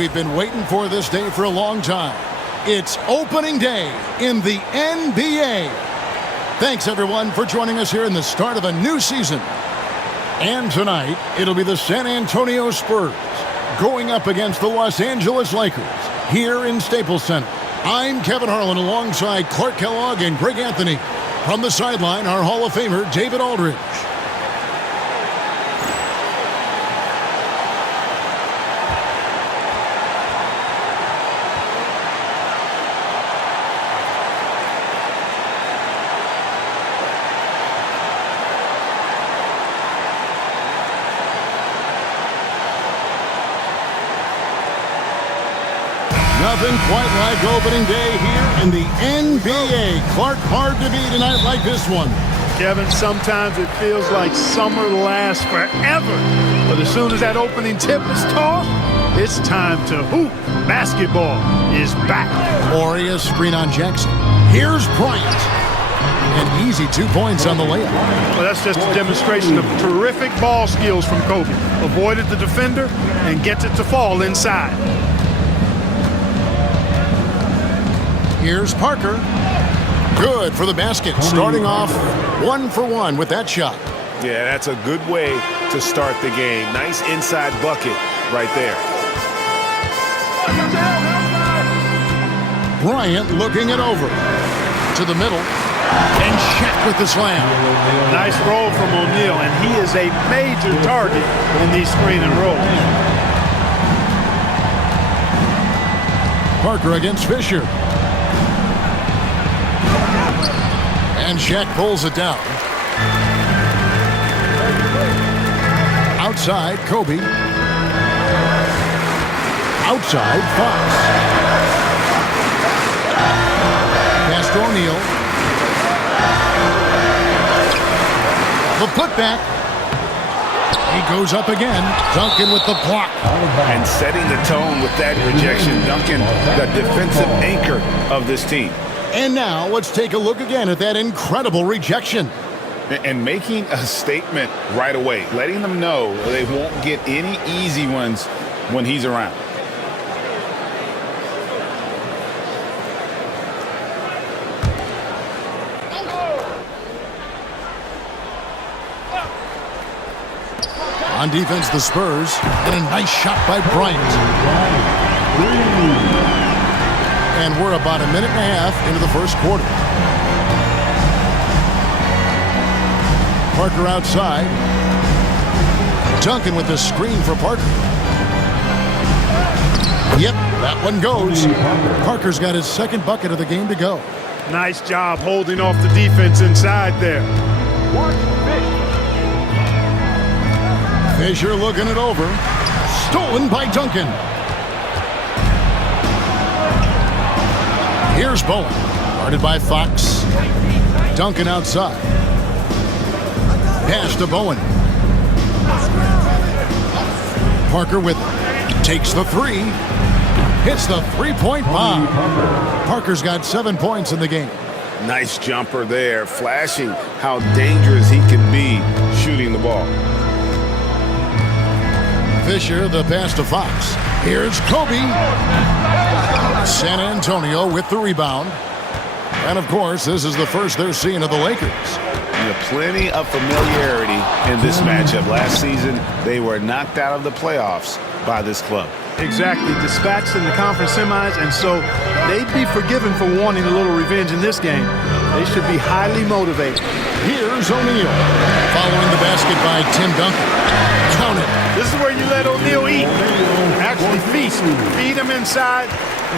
we've been waiting for this day for a long time. It's opening day in the NBA. Thanks, everyone, for joining us here in the start of a new season. And tonight, it'll be the San Antonio Spurs going up against the Los Angeles Lakers here in Staples Center. I'm Kevin Harlan alongside Clark Kellogg and Greg Anthony. From the sideline, our Hall of Famer, David Aldridge. Nothing quite like opening day here in the NBA. Clark, hard to beat a night like this one. Kevin, sometimes it feels like summer lasts forever. But as soon as that opening tip is tossed, it's time to hoop. Basketball is back. Oria screen on Jackson. Here's Bryant. An easy 2 points on the layup. Well, that's just a demonstration of terrific ball skills from Kobe. Avoided the defender and gets it to fall inside. Here's Parker. Good for the basket. Starting off 1 for 1 with that shot. Yeah, that's a good way to start the game. Nice inside bucket right there. Bryant looking it over. To the middle. And Shaq with the slam. Nice roll from O'Neal, and he is a major target in these screen and rolls. Parker against Fisher. And Shaq pulls it down. Outside, Kobe. Outside, Fox. Pass to O'Neal. The putback. He goes up again. Duncan with the block. And setting the tone with that rejection. Duncan, the defensive anchor of this team. And now let's take a look again at that incredible rejection. And making a statement right away, letting them know they won't get any easy ones when he's around. On defense, the Spurs. And a nice shot by Bryant. And we're about a minute and a half into the first quarter. Parker outside. Duncan with the screen for Parker. Yep, that one goes. Parker's got his second bucket of the game to go. Nice job holding off the defense inside there. Fisher looking it over. Stolen by Duncan. Here's Bowen. Guarded by Fox. Duncan outside. Pass to Bowen. Parker with it. Takes the three. Hits the three-point bomb. Parker's got 7 points in the game. Nice jumper there, flashing how dangerous he can be shooting the ball. Fisher, the pass to Fox. Here's Kobe. San Antonio with the rebound. And, of course, this is the first they're seeing of the Lakers. Plenty of familiarity in this matchup. Last season, they were knocked out of the playoffs by this club. Exactly. Dispatched in the conference semis, and so they'd be forgiven for wanting a little revenge in this game. They should be highly motivated. Here's O'Neal. Following the basket by Tim Duncan. Count it. This is where you let O'Neal eat. Actually feast. Feed him inside,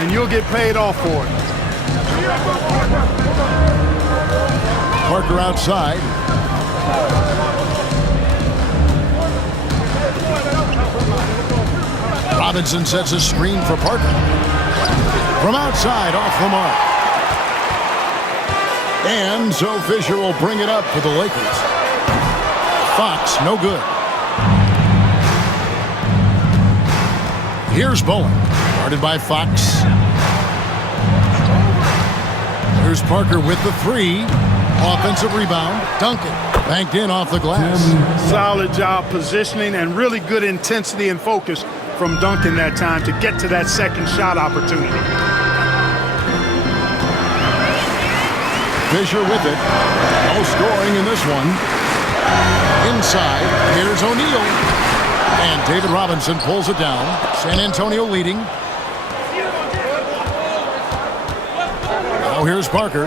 and you'll get paid off for it. Parker outside. Robinson sets a screen for Parker. From outside, off the mark. And so Fisher will bring it up for the Lakers. Fox, no good. Here's Bowen. Guarded by Fox. Here's Parker with the three. Offensive rebound. Duncan banked in off the glass. Solid job positioning and really good intensity and focus from Duncan that time to get to that second shot opportunity. Fisher with it. No scoring in this one. Inside, here's O'Neal. And David Robinson pulls it down. San Antonio leading. Now here's Parker.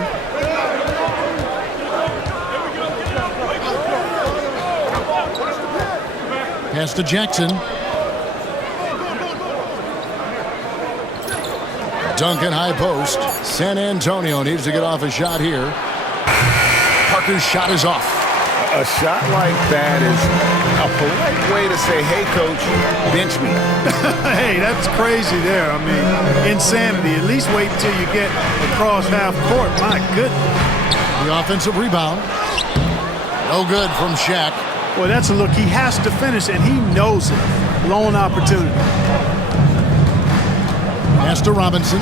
Pass to Jackson. Duncan high post. San Antonio needs to get off a shot here. Parker's shot is off. A shot like that is a polite way to say, hey, coach, bench me. Hey, that's crazy there. I mean, insanity. At least wait until you get across half court. My goodness. The offensive rebound. No good from Shaq. Boy, that's a look he has to finish, and he knows it. Lone opportunity. Pass to Robinson.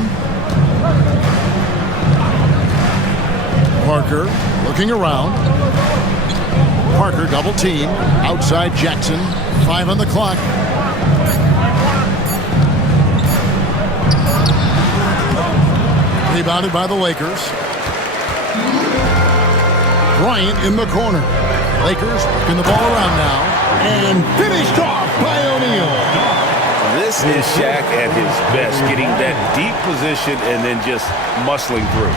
Parker looking around. Parker double team. Outside Jackson. 5 on the clock. Rebounded by the Lakers. Bryant in the corner. Lakers working the ball around now. And finished off by O'Neal. This is Shaq at his best, getting that deep position and then just muscling through.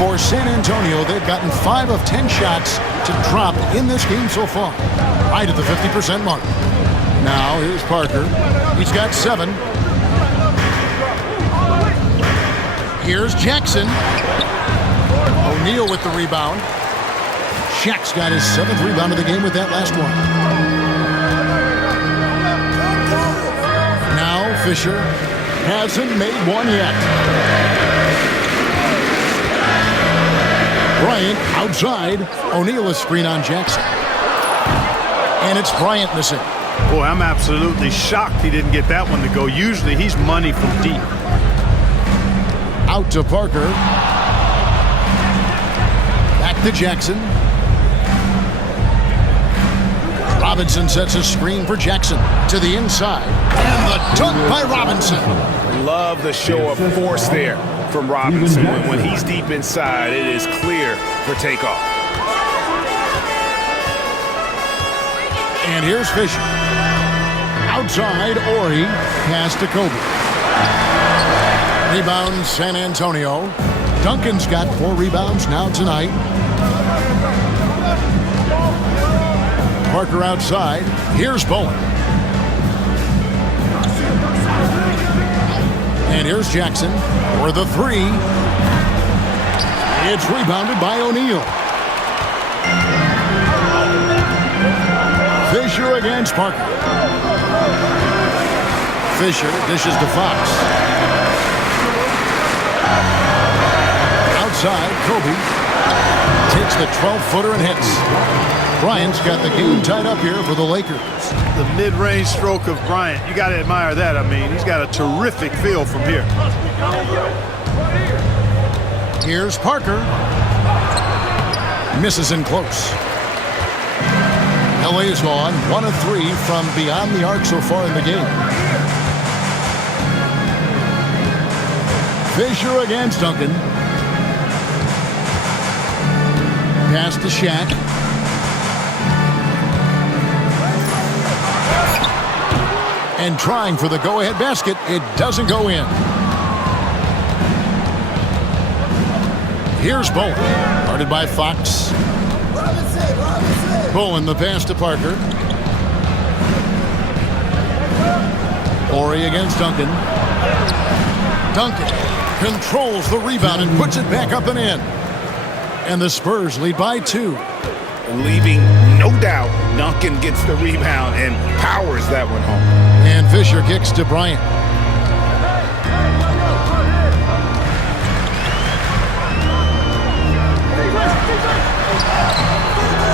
For San Antonio, they've gotten 5 of 10 shots to drop in this game so far. Right at the 50% mark. Now, here's Parker. He's got 7. Here's Jackson. O'Neal with the rebound. Shaq's got his 7th rebound of the game with that last one. Now Fisher hasn't made one yet. Bryant outside. O'Neal a screen on Jackson. And it's Bryant missing. Boy, I'm absolutely shocked he didn't get that one to go. Usually he's money from deep. Out to Parker. Back to Jackson. Robinson sets a screen for Jackson to the inside. And the dunk by Robinson. Love the show of force there from Robinson. When he's deep inside, it is clear for takeoff. And here's Fisher. Outside, Ori. Pass to Kobe. Rebound, San Antonio. Duncan's got 4 rebounds now tonight. Parker outside. Here's Bowen. And here's Jackson for the 3. It's rebounded by O'Neal. Fisher against Parker. Fisher dishes to Fox. Outside, Kobe takes the 12-footer and hits. Bryant's got the game tied up here for the Lakers. The mid-range stroke of Bryant, you got to admire that. I mean, he's got a terrific feel from here. Here's Parker. Misses in close. LA is gone 1 of 3 from beyond the arc so far in the game. Fisher against Duncan. Pass to Shaq. And trying for the go-ahead basket, it doesn't go in. Here's Bowen, guarded by Fox. Bowen the pass to Parker. Ori against Duncan. Duncan controls the rebound and puts it back up and in. And the Spurs lead by 2. Leaving no doubt, Duncan gets the rebound and powers that one home. And Fisher kicks to Bryant.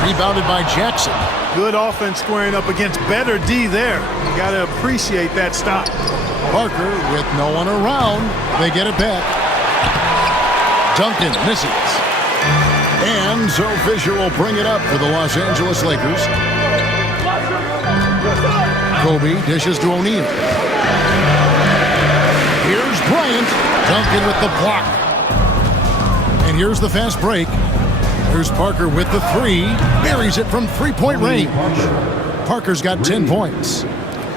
Rebounded by Jackson. Good offense squaring up against better D there. You got to appreciate that stop. Parker with no one around. They get it back. Duncan misses. And so Fisher will bring it up for the Los Angeles Lakers. Kobe dishes to O'Neal. Here's Bryant. Duncan with the block. And here's the fast break. Here's Parker with the three. Buries it from three-point range. Parker's got 10 points.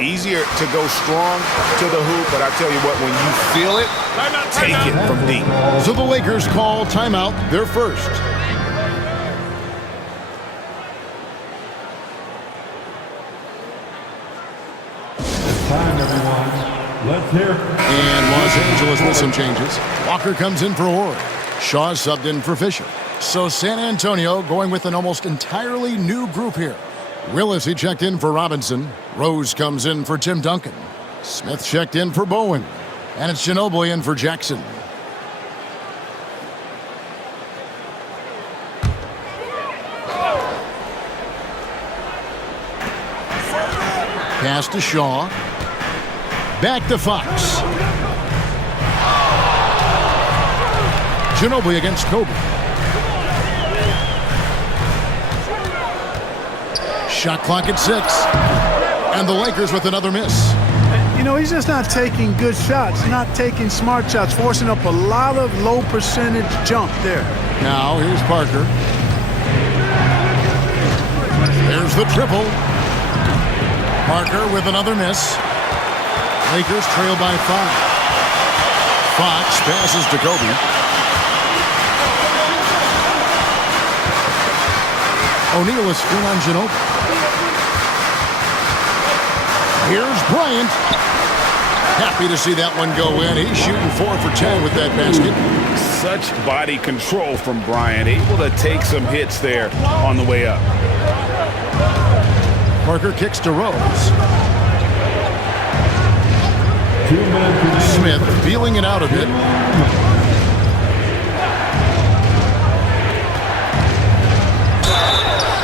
Easier to go strong to the hoop, but I tell you what, when you feel it, take it from deep. So the Lakers call timeout, their first. Time, everyone. Let's hear. And Los Angeles with some changes. Walker comes in for Orr. Shaw subbed in for Fisher. So San Antonio going with an almost entirely new group here. Willis, he checked in for Robinson. Rose comes in for Tim Duncan. Smith checked in for Bowen. And it's Ginobili in for Jackson. Pass to Shaw. Back to Fox. Ginobili against Kobe. Shot clock at 6. And the Lakers with another miss. You know, he's just not taking good shots, not taking smart shots, forcing up a lot of low percentage jump there. Now here's Parker. There's the triple. Parker with another miss. Lakers trail by 5. Fox passes to Kobe. O'Neal is screen on Ginobili. Here's Bryant. Happy to see that one go in. He's shooting 4 for 10 with that basket. Such body control from Bryant, able to take some hits there on the way up. Parker kicks to Rose. 2 minutes. Smith feeling it out a bit.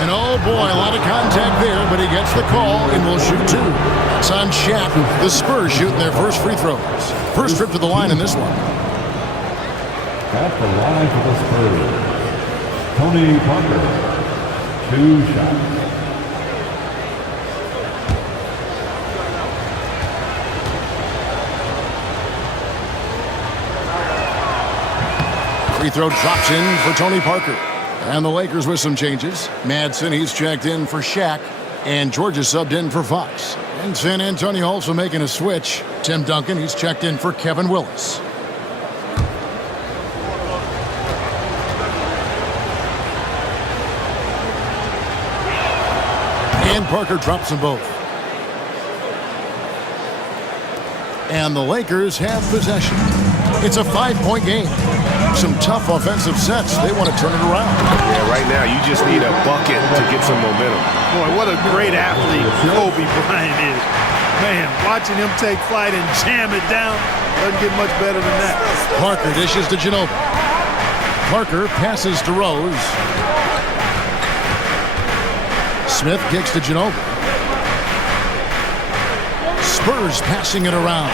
And oh boy, a lot of contact there, but he gets the call and will shoot 2. It's on Shaq. The Spurs shooting their first free throws. First trip to the line in this one. At the line for the Spurs, Tony Parker. 2 shots. Free throw drops in for Tony Parker. And the Lakers with some changes. Madsen, he's checked in for Shaq. And George is subbed in for Fox. And San Antonio also making a switch. Tim Duncan, he's checked in for Kevin Willis. And Parker drops them both. And the Lakers have possession. It's a 5-point game. Some tough offensive sets. They want to turn it around. Yeah, right now you just need a bucket to get some momentum. Boy, what a great athlete Kobe Bryant is. Man, watching him take flight and jam it down doesn't get much better than that. Parker dishes to Ginobili. Parker passes to Rose. Smith kicks to Ginobili. Spurs passing it around.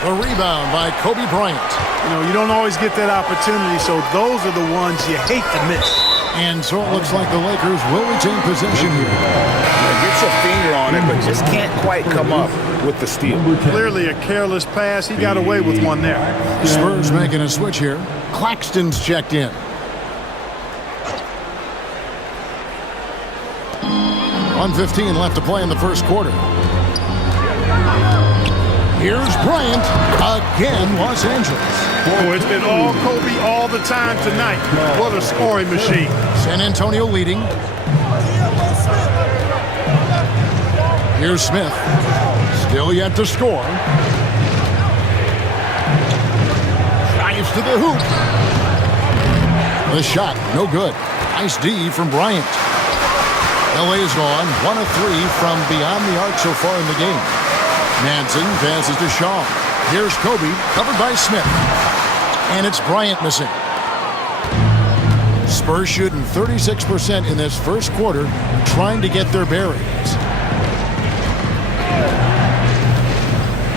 A rebound by Kobe Bryant. You know, you don't always get that opportunity, so those are the ones you hate to miss. And so it looks like the Lakers will retain possession here. Gets a finger on it, but just can't quite come up with the steal. Clearly a careless pass. He got away with one there. Spurs making a switch here. Claxton's checked in. .1:15 left to play in the first quarter. Here's Bryant. Again, Los Angeles. Oh, it's been all Kobe all the time tonight. What a scoring machine. San Antonio leading. Here's Smith. Still yet to score. Drives to the hoop. The shot, no good. Nice D from Bryant. LA is gone 1 of 3 from beyond the arc so far in the game. Madsen passes to Shaw. Here's Kobe, covered by Smith. And it's Bryant missing. Spurs shooting 36% in this first quarter, trying to get their bearings.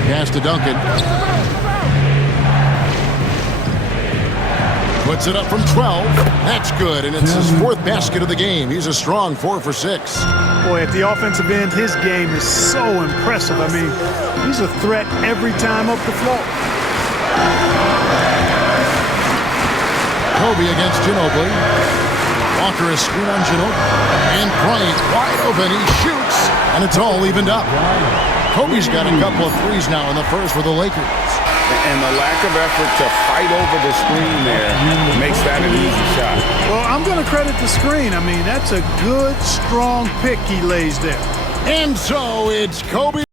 Pass to Duncan. Puts Puts it up from 12. That's good, and it's his 4th basket of the game. He's a strong 4 for 6. Boy, at the offensive end, his game is so impressive. I mean, he's a threat every time up the floor. Kobe against Ginobili. Walker is screen on Ginobili. And Bryant wide open. He shoots, and it's all evened up. Kobe's got a couple of threes now in the first for the Lakers. And the lack of effort to fight over the screen there makes that an easy shot. Well, I'm going to credit the screen. I mean, that's a good, strong pick he lays there. And so it's Kobe.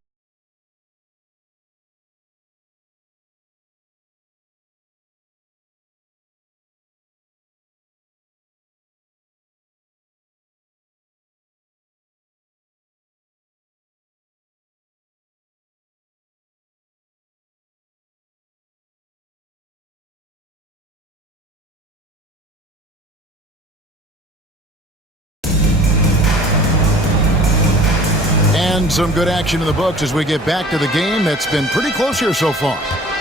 And some good action in the books as we get back to the game that's been pretty close here so far.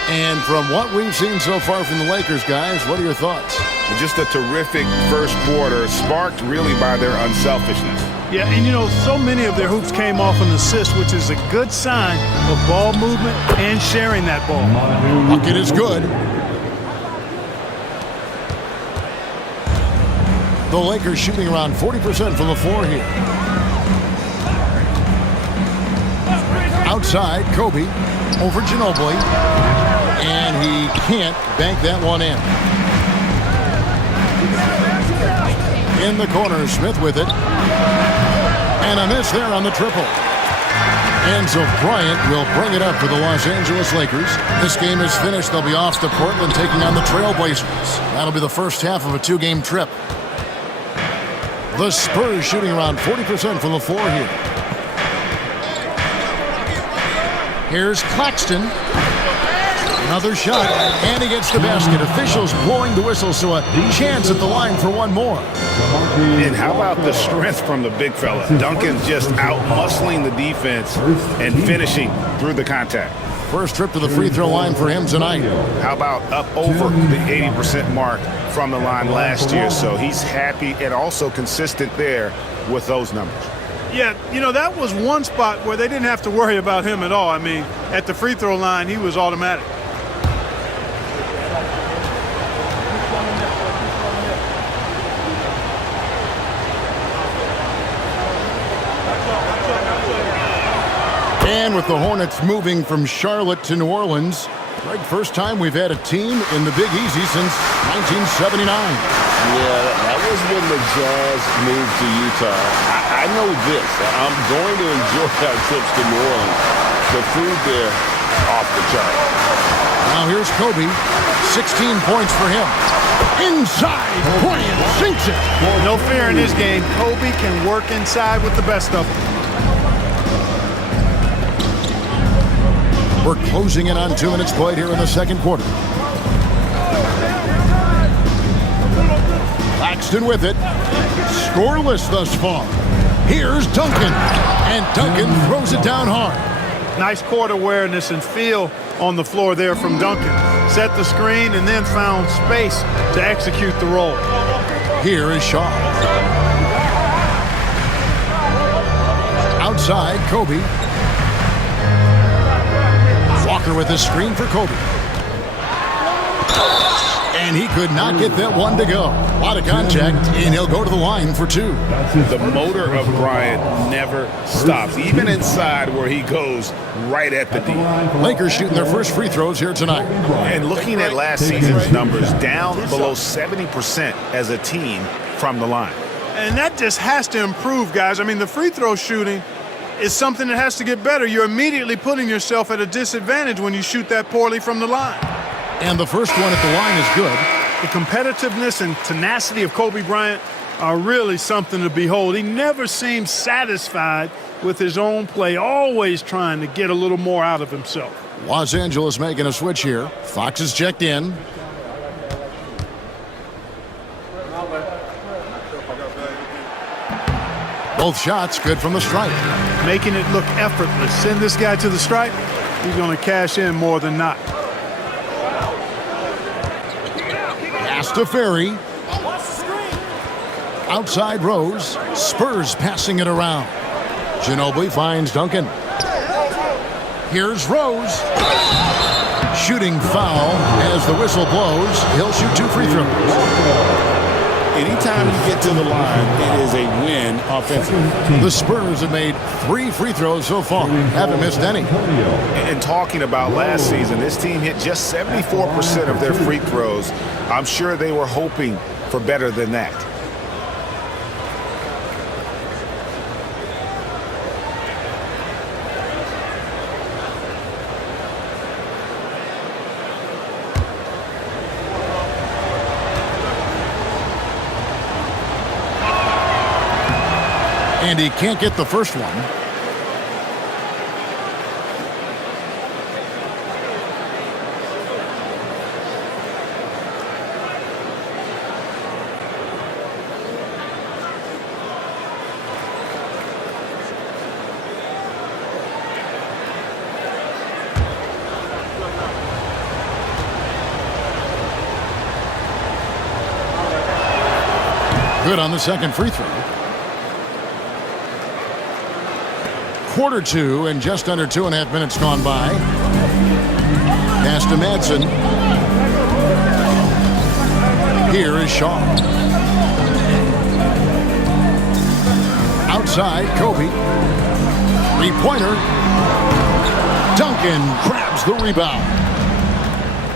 And from what we've seen so far from the Lakers, guys, what are your thoughts? Just a terrific first quarter, sparked really by their unselfishness. Yeah, and you know, so many of their hoops came off an assist, which is a good sign of ball movement and sharing that ball. Bucket is good. The Lakers shooting around 40% from the floor here. Outside, Kobe over Ginobili, and he can't bank that one in. In the corner, Smith with it, and a miss there on the triple. And so Bryant will bring it up for the Los Angeles Lakers. This game is finished. They'll be off to Portland taking on the Trailblazers. That'll be the first half of a 2-game trip. The Spurs shooting around 40% from the floor here. Here's Claxton. Another shot, and he gets the basket. Officials blowing the whistle, so a chance at the line for one more. And how about the strength from the big fella? Duncan just out-muscling the defense and finishing through the contact. First trip to the free throw line for him tonight. How about up over the 80% mark from the line last year? So he's happy and also consistent there with those numbers. Yeah, you know, that was one spot where they didn't have to worry about him at all. I mean, at the free throw line, he was automatic. And with the Hornets moving from Charlotte to New Orleans, Greg, first time we've had a team in the Big Easy since 1979. Yeah, that was when the Jazz moved to Utah. I know this. I'm going to enjoy our trips to New Orleans. The food there, off the chart. Now here's Kobe. 16 points for him. Inside, Bryant sinks it. No fear in this game. Kobe can work inside with the best of them. We're closing in on 2 minutes played here in the second quarter. Claxton with it. Scoreless thus far. Here's Duncan. And Duncan throws it down hard. Nice court awareness and feel on the floor there from Duncan. Set the screen and then found space to execute the roll. Here is Shaw. Outside, Kobe. Walker with his screen for Kobe. And he could not get that one to go. A lot of contact, and he'll go to the line for 2. The motor of Bryant never stops, even inside where he goes right at the D. Lakers shooting their first free throws here tonight. And looking at last season's numbers, down below 70% as a team from the line. And that just has to improve, guys. I mean, the free throw shooting is something that has to get better. You're immediately putting yourself at a disadvantage when you shoot that poorly from the line. And the first one at the line is good. The competitiveness and tenacity of Kobe Bryant are really something to behold. He never seems satisfied with his own play, always trying to get a little more out of himself. Los Angeles making a switch here. Fox is checked in. Both shots good from the stripe. Making it look effortless. Send this guy to the stripe, he's going to cash in more than not. Pass to Ferry. Outside Rose. Spurs passing it around. Ginobili finds Duncan. Here's Rose. Shooting foul as the whistle blows. He'll shoot 2 free throws. Anytime you get to the line, it is a win offensively. The Spurs have made 3 free throws so far. Haven't missed any. And talking about last season, this team hit just 74% of their free throws. I'm sure they were hoping for better than that. And he can't get the first one. Good on the second free throw. Quarter 2 and just under 2.5 minutes gone by. Pass to Madsen. Here is Shaw. Outside, Kobe. 3-pointer. Duncan grabs the rebound.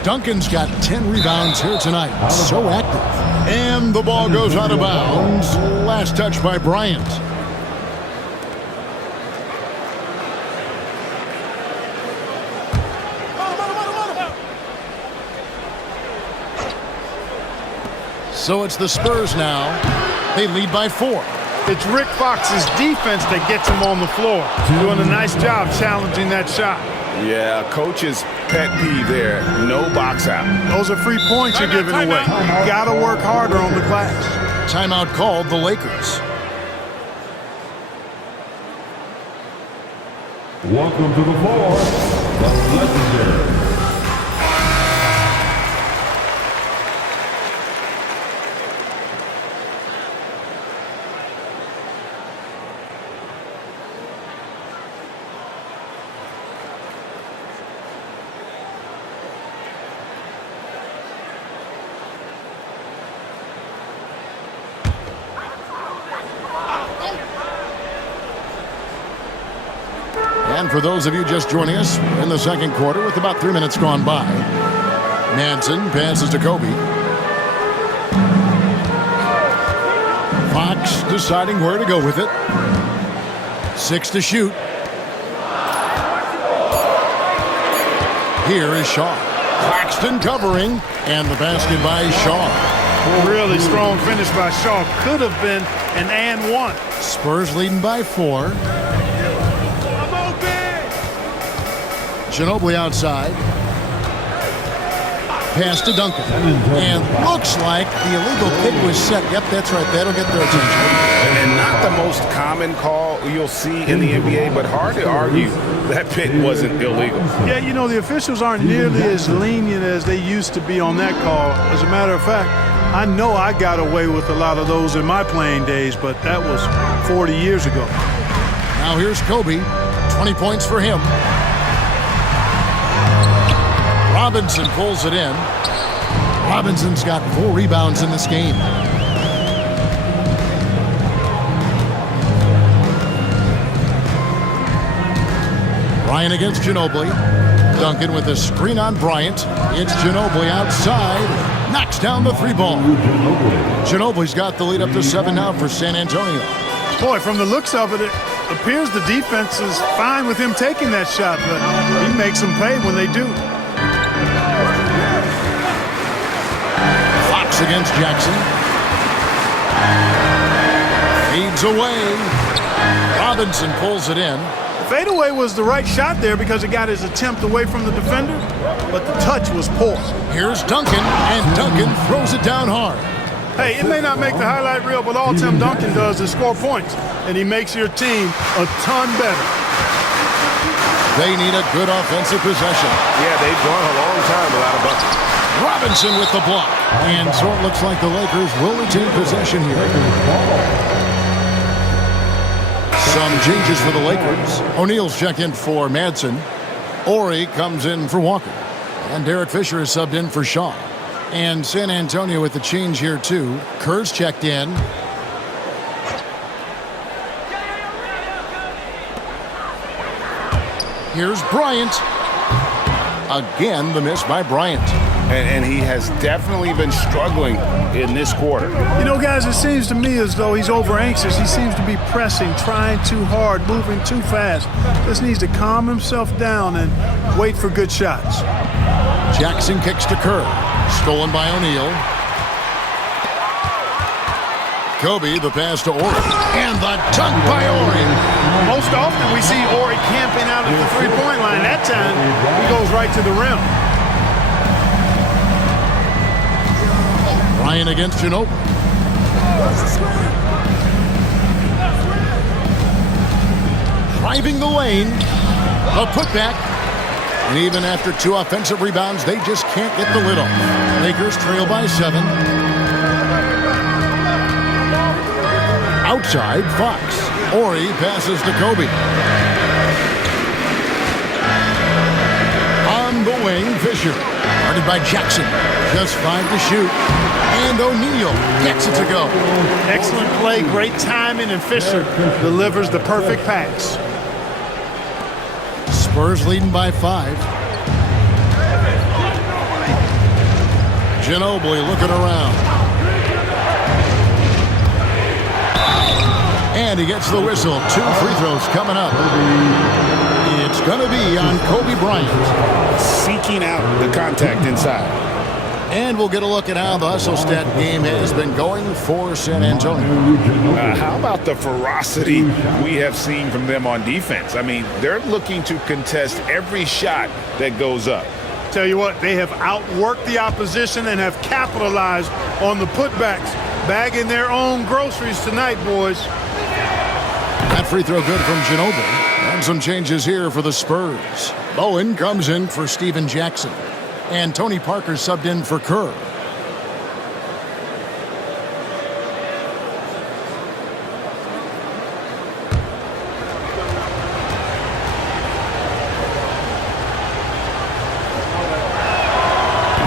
Duncan's got 10 rebounds here tonight. So active. And the ball goes out of bounds. Last touch by Bryant. So it's the Spurs now. They lead by 4. It's Rick Fox's defense that gets him on the floor. Doing a nice job challenging that shot. Yeah, coach's pet peeve there. No box out. Those are free points you're giving away. You got to work harder on the glass. Timeout called the Lakers. Welcome to the floor, the legendary. And for those of you just joining us, in the second quarter with about 3 minutes gone by. Madsen passes to Kobe. Fox deciding where to go with it. 6 to shoot. Here is Shaw. Claxton covering, and the basket by Shaw. Really strong finish by Shaw. Could have been an and one. Spurs leading by 4. Ginobili outside. Pass to Duncan. And looks like the illegal pick was set. Yep, that's right. That'll get their attention. And not the most common call you'll see in the NBA, but hard to argue that pick wasn't illegal. Yeah, you know, the officials aren't nearly as lenient as they used to be on that call. As a matter of fact, I know I got away with a lot of those in my playing days, but that was 40 years ago. Now here's Kobe. 20 points for him. Robinson pulls it in. Robinson's got 4 rebounds in this game. Bryant against Ginobili. Duncan with a screen on Bryant. It's Ginobili outside. Knocks down the 3 ball. Ginobili's got the lead up to 7 now for San Antonio. Boy, from the looks of it, it appears the defense is fine with him taking that shot, but he makes them pay when they do. Fox against Jackson. Feeds away. Robinson pulls it in. The fadeaway was the right shot there because it got his attempt away from the defender, but the touch was poor. Here's Duncan, and Duncan throws it down hard. Hey, it may not make the highlight reel, but all Tim Duncan does is score points, and he makes your team a ton better. They need a good offensive possession. Yeah, they've gone a long time without a bucket. Robinson with the block. And so it looks like the Lakers will retain possession here. Some changes for the Lakers. O'Neal's checked in for Madsen. Ori comes in for Walker. And Derek Fisher is subbed in for Shaw. And San Antonio with the change here too. Kerr's checked in. Here's Bryant. Again, the miss by Bryant. And he has definitely been struggling in this quarter. You know, guys, it seems to me as though he's over anxious. He seems to be pressing, trying too hard, moving too fast. Just needs to calm himself down and wait for good shots. Jackson kicks to Kerr. Stolen by O'Neal. Kobe, the pass to Ori. And the dunk by Ori. Most often we see Ori camping out at the three-point line. That time, he goes right to the rim. Ryan against Ginobili. Driving the lane. A putback. And even after 2 offensive rebounds, they just can't get the lid off. Lakers trail by 7. Outside, Fox. Ori passes to Kobe. On the wing, Fisher. Guarded by Jackson. Just 5 to shoot. And O'Neal gets it to go. Excellent play, great timing, and Fisher delivers the perfect pass. Spurs leading by 5. Ginobili looking around. And he gets the whistle. 2 free throws coming up. It's going to be on Kobe Bryant. Seeking out the contact inside. And we'll get a look at how the hustle stat game has been going for San Antonio. How about the ferocity we have seen from them on defense? I mean, they're looking to contest every shot that goes up. Tell you what, they have outworked the opposition and have capitalized on the putbacks, bagging their own groceries tonight, boys. That free throw good from Ginobili. And some changes here for the Spurs. Bowen comes in for Steven Jackson. And Tony Parker subbed in for Kerr.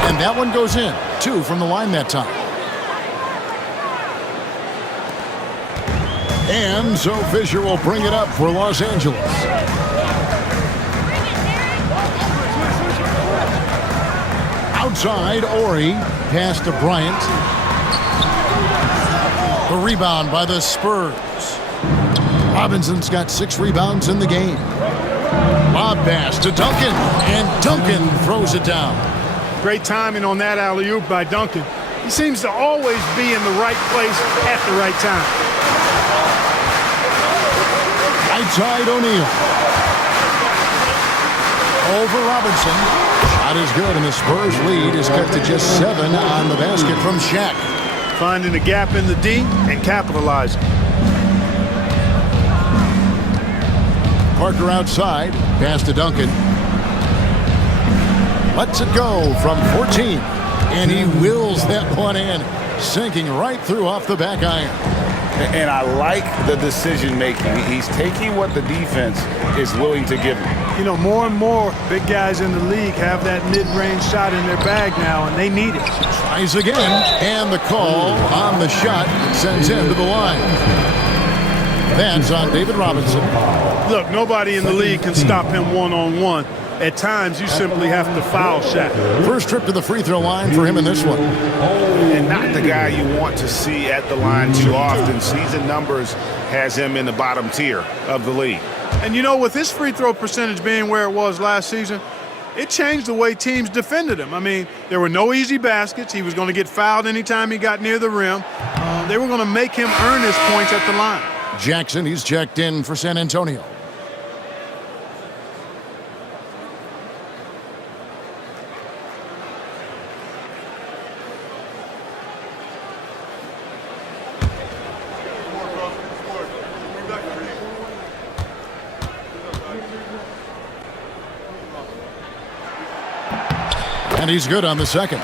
And that one goes in. 2 from the line that time. And so Fisher will bring it up for Los Angeles. Outside, Ori. Pass to Bryant. The rebound by the Spurs. Robinson's got 6 rebounds in the game. Lob pass to Duncan. And Duncan throws it down. Great timing on that alley-oop by Duncan. He seems to always be in the right place at the right time. Outside, O'Neal. Over Robinson. Shot is good, and the Spurs lead is cut to just 7 on the basket from Shaq. Finding a gap in the D and capitalizing. Parker outside. Pass to Duncan. Lets it go from 14. And he wills that one in. Sinking right through off the back iron. And I like the decision-making. He's taking what the defense is willing to give him. You know, more and more big guys in the league have that mid-range shot in their bag now, and they need it. Tries again, and the call on the shot sends him to the line. That's on David Robinson. Look, nobody in the league can stop him one-on-one. At times, you simply have to foul Shaq. First trip to the free throw line for him in this one. And not the guy you want to see at the line too often. Season numbers has him in the bottom tier of the league. And, you know, with his free throw percentage being where it was last season, it changed the way teams defended him. I mean, there were no easy baskets. He was going to get fouled anytime he got near the rim. They were going to make him earn his points at the line. Jackson, he's checked in for San Antonio. And he's good on the second.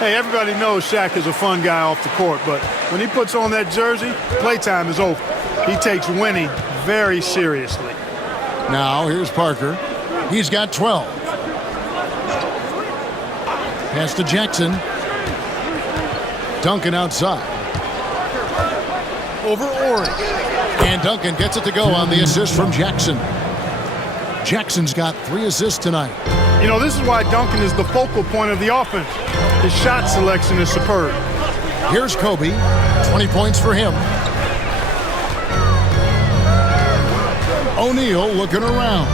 Hey, everybody knows Shaq is a fun guy off the court, but when he puts on that jersey, playtime is over. He takes winning very seriously. Now, here's Parker. He's got 12. Pass to Jackson. Duncan outside. Over Ori. And Duncan gets it to go on the assist from Jackson. Jackson's got 3 assists tonight. You know, this is why Duncan is the focal point of the offense. His shot selection is superb. Here's Kobe. 20 points for him. O'Neal looking around.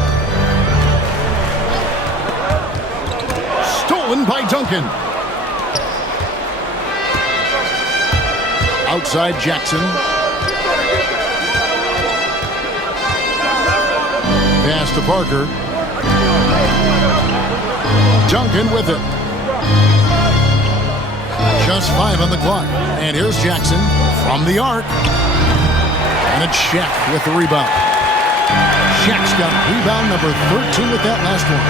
Stolen by Duncan. Outside Jackson. Pass to Parker. Duncan with it. Just 5 on the clock. And here's Jackson from the arc. And it's Shaq with the rebound. Shaq's got rebound number 13 with that last one.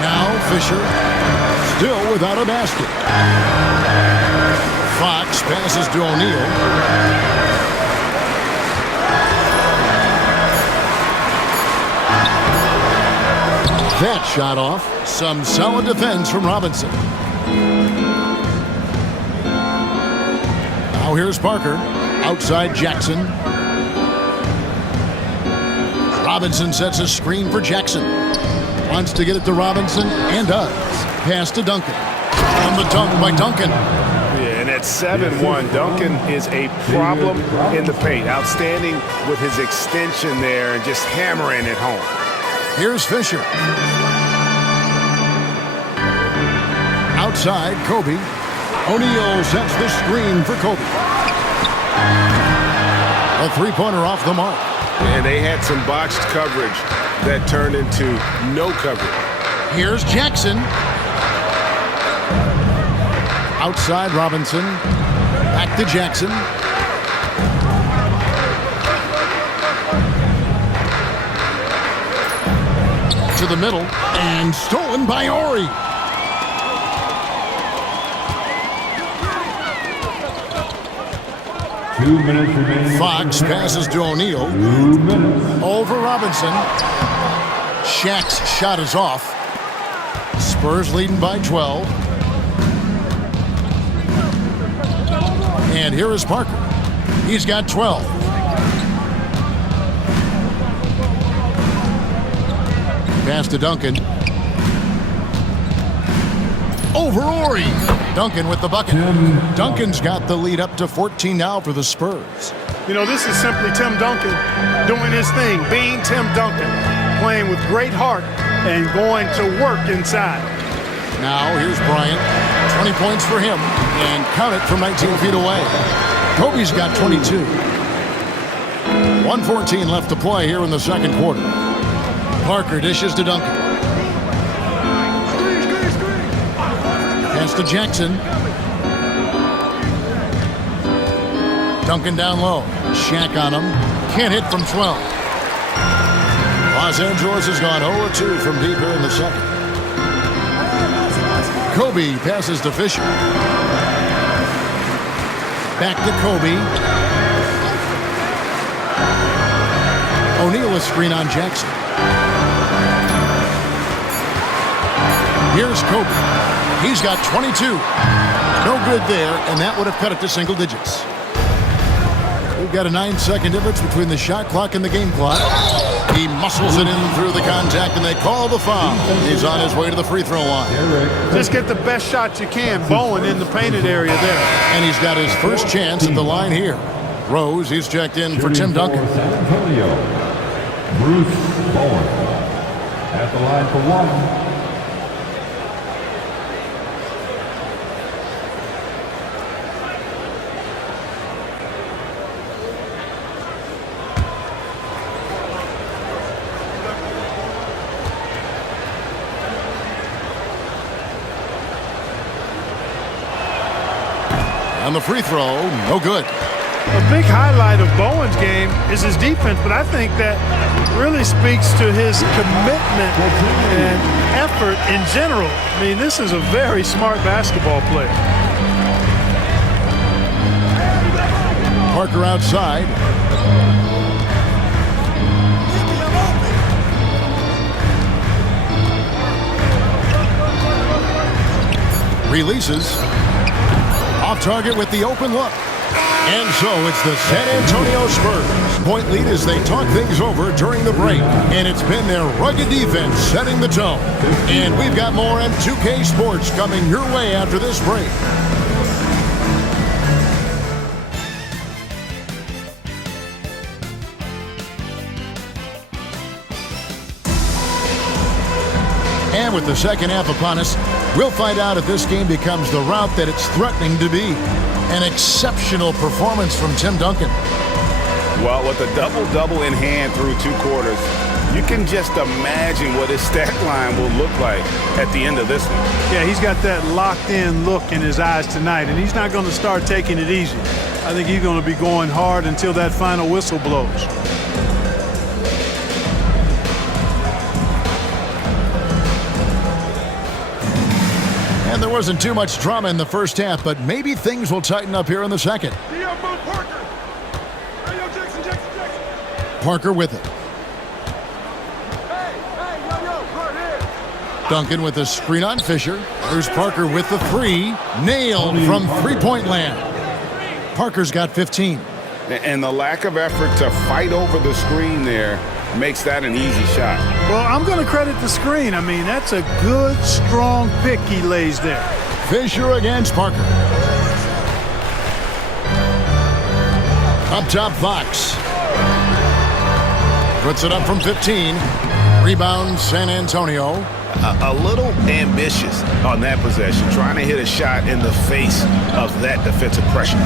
Now Fisher still without a basket. Fox passes to O'Neal. That shot off. Some solid defense from Robinson. Now here's Parker. Outside Jackson. Robinson sets a screen for Jackson. Wants to get it to Robinson and does. Pass to Duncan. On the dunk by Duncan. Yeah, and at 7-1, Duncan is a problem in the paint. Outstanding with his extension there and just hammering it home. Here's Fisher. Outside, Kobe. O'Neal sets the screen for Kobe. A 3-pointer off the mark. And they had some boxed coverage that turned into no coverage. Here's Jackson. Outside Robinson. Back to Jackson. To the middle. And stolen by Ori. Fox passes to O'Neal. Over Robinson. Shaq's shot is off. Spurs leading by 12. And here is Parker. He's got 12. Pass to Duncan. Over Ori. Duncan with the bucket. Duncan's got the lead up to 14 now for the Spurs. You know, this is simply Tim Duncan doing his thing, being Tim Duncan, playing with great heart and going to work inside. Now here's Bryant. 20 points for him. And count it from 19 feet away. Kobe's got 22. 1:14 left to play here in the second quarter. Parker dishes to Duncan. Pass to Jackson. Duncan down low. Shaq on him. Can't hit from 12. Los Angeles has gone 0-2 from deep here in the second. Kobe passes to Fisher. Back to Kobe. O'Neal a screen on Jackson. Here's Kobe. He's got 22. No good there, and that would have cut it to single digits. We've got a 9-second difference between the shot clock and the game clock. He muscles it in through the contact, and they call the foul. He's on his way to the free throw line. Just get the best shot you can. Bowen in the painted area there. And he's got his first chance at the line here. Rose, he's checked in for Tim Duncan. San Antonio, Bruce Bowen at the line for 1. On the free throw, no good. A big highlight of Bowen's game is his defense, but I think that really speaks to his commitment and effort in general. I mean, this is a very smart basketball player. Parker outside. Releases. Off target with the open look. And so it's the San Antonio Spurs. Point lead as they talk things over during the break. And it's been their rugged defense setting the tone. And we've got more M2K Sports coming your way after this break. And with the second half upon us, we'll find out if this game becomes the route that it's threatening to be. An exceptional performance from Tim Duncan. Well, with a double-double in hand through 2 quarters, you can just imagine what his stat line will look like at the end of this one. Yeah, he's got that locked-in look in his eyes tonight, and he's not going to start taking it easy. I think he's going to be going hard until that final whistle blows. And there wasn't too much drama in the first half, but maybe things will tighten up here in the second. Parker with it. Duncan with a screen on Fisher. There's Parker with the 3. Nailed from three-point land. Parker's got 15. And the lack of effort to fight over the screen there makes that an easy shot. Well, I'm going to credit the screen. I mean, that's a good, strong pick he lays there. Fisher against Parker. Up top, Fox. Puts it up from 15. Rebound, San Antonio. A little ambitious on that possession, trying to hit a shot in the face of that defensive pressure.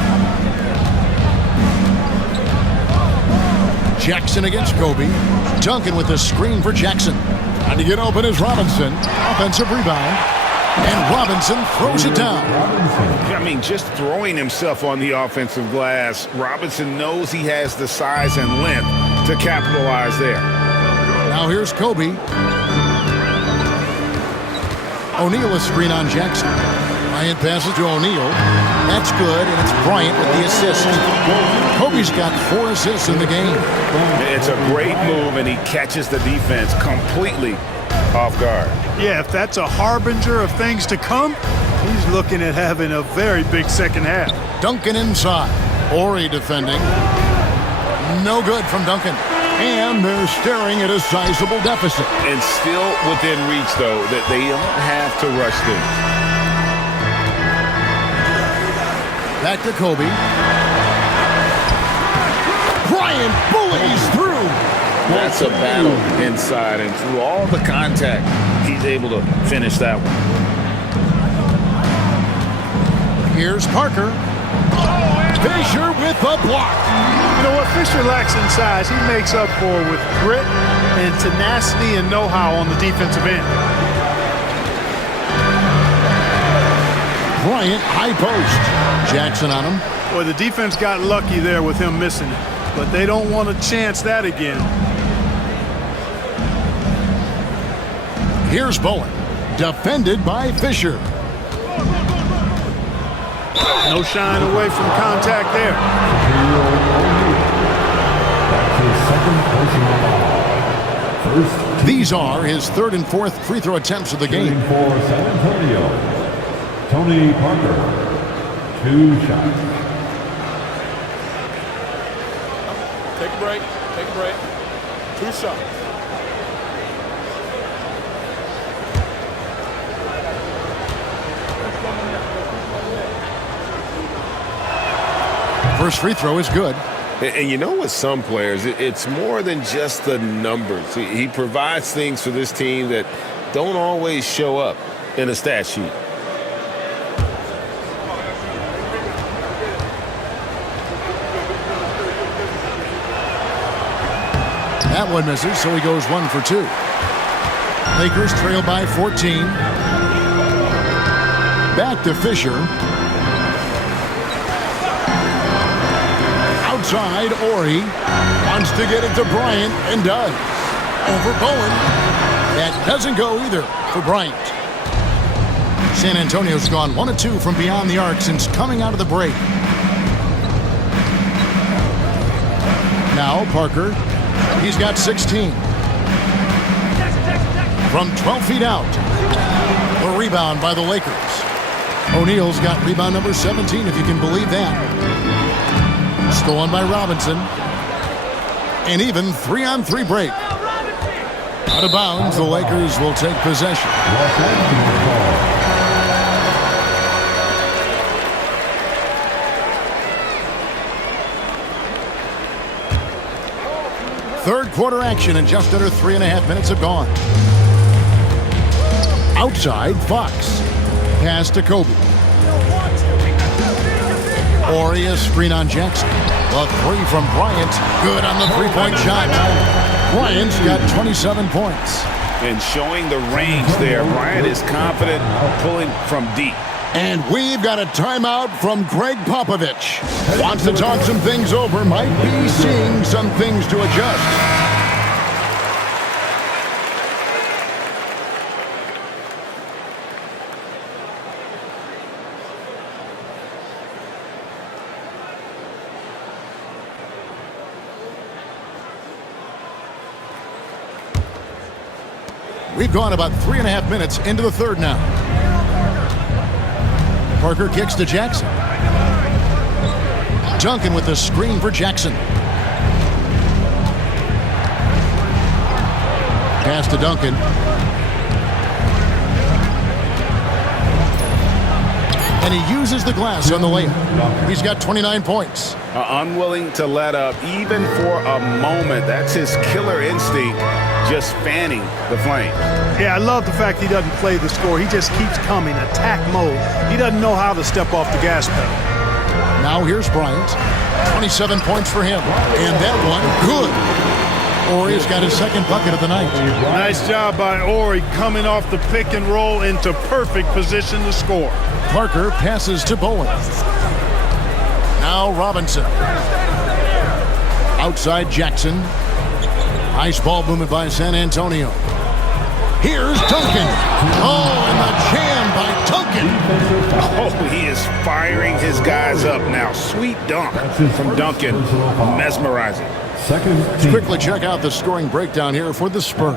Jackson against Kobe. Duncan with the screen for Jackson. Trying to get open is Robinson. Offensive rebound. And Robinson throws it down. I mean, just throwing himself on the offensive glass, Robinson knows he has the size and length to capitalize there. Now here's Kobe. O'Neal a screen on Jackson. Bryant passes to O'Neal. That's good, and it's Bryant with the assist. Kobe's got 4 assists in the game. It's a great move, and he catches the defense completely off guard. Yeah, if that's a harbinger of things to come, he's looking at having a very big second half. Duncan inside. Ori defending. No good from Duncan. And they're staring at a sizable deficit. And still within reach, though, that they don't have to rush things. Back to Kobe. Bryant bullies through. That's a battle inside, and through all the contact, he's able to finish that one. Here's Parker. Fisher with a block. You know what Fisher lacks in size, he makes up for with grit and tenacity and know-how on the defensive end. Bryant, high post. Jackson on him. Boy, the defense got lucky there with him missing it, but they don't want to chance that again. Here's Bowen. Defended by Fisher. No shying away from contact there. These are his 3rd and 4th free throw attempts of the game. For San Antonio, Tony Parker, 2 shots. Take a break. Take a break. 2 shots. First free throw is good. And you know, with some players, it's more than just the numbers. He provides things for this team that don't always show up in a stat sheet. That one misses, so he goes 1 for 2. Lakers trail by 14. Back to Fisher. outside. Ori wants to get it to Bryant and does. Over Bowen. That doesn't go either for Bryant. San Antonio's gone 1 of 2 from beyond the arc since coming out of the break. Now Parker. He's got 16. From 12 feet out. A rebound by the Lakers. O'Neal's got rebound number 17, if you can believe that. Stolen by Robinson. An even 3-on-3 break. Out of bounds, the Lakers will take possession. Third quarter action, and just under 3.5 minutes have gone. Outside, Fox. Pass to Kobe. Ori, a screen on Jackson. The three from Bryant. Good on the three-point shot. Bryant's got 27 points. And showing the range there, Bryant is confident pulling from deep. And we've got a timeout from Greg Popovich. Wants to talk some things over. Might be seeing some things to adjust. We've gone about 3.5 minutes into the third now. Parker kicks to Jackson. Duncan with the screen for Jackson. Pass to Duncan. And he uses the glass on the layup. He's got 29 points. Unwilling to let up even for a moment. That's his killer instinct, just fanning the flame. Yeah, I love the fact he doesn't play the score. He just keeps coming, attack mode. He doesn't know how to step off the gas pedal. Now here's Bryant. 27 points for him. And that one, good. Ori's got his second bucket of the night. Nice job by Ori coming off the pick and roll into perfect position to score. Parker passes to Bowen. Now Robinson. Outside Jackson. Nice ball movement by San Antonio. Here's Duncan. Oh, and the jam by Duncan. Oh, he is firing his guys up now. Sweet dunk from Duncan. Mesmerizing. Let's quickly check out the scoring breakdown here for the Spurs.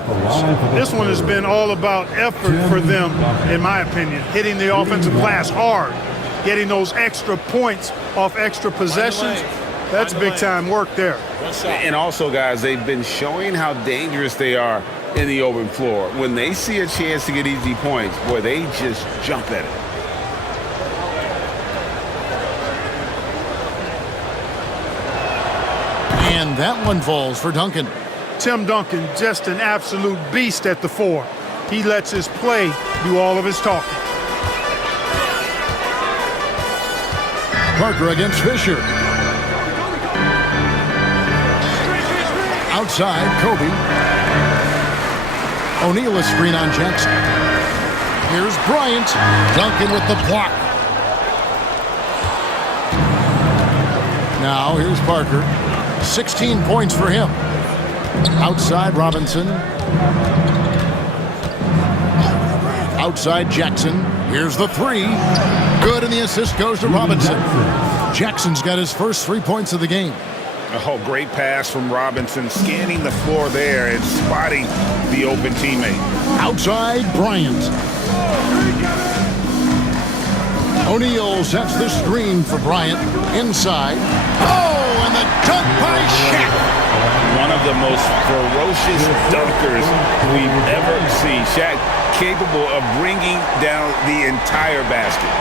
This one has been all about effort for them, in my opinion. Hitting the offensive glass hard. Getting those extra points off extra possessions. That's big-time work there. And also, guys, they've been showing how dangerous they are in the open floor. When they see a chance to get easy points, boy, they just jump at it. And that one falls for Duncan. Tim Duncan, just an absolute beast at the 4. He lets his play do all of his talking. Parker against Fisher. Outside, Kobe. O'Neal a screen on Jackson. Here's Bryant. Duncan with the block. Now here's Parker. 16 points for him. Outside Robinson. Outside Jackson. Here's the three. Good, and the assist goes to Robinson. Jackson's got his first 3 points of the game. Oh, great pass from Robinson, scanning the floor there and spotting the open teammate. Outside Bryant. O'Neal sets the screen for Bryant. Inside. Oh, and the dunk by Shaq. One of the most ferocious dunkers we've ever seen. Shaq capable of bringing down the entire basket.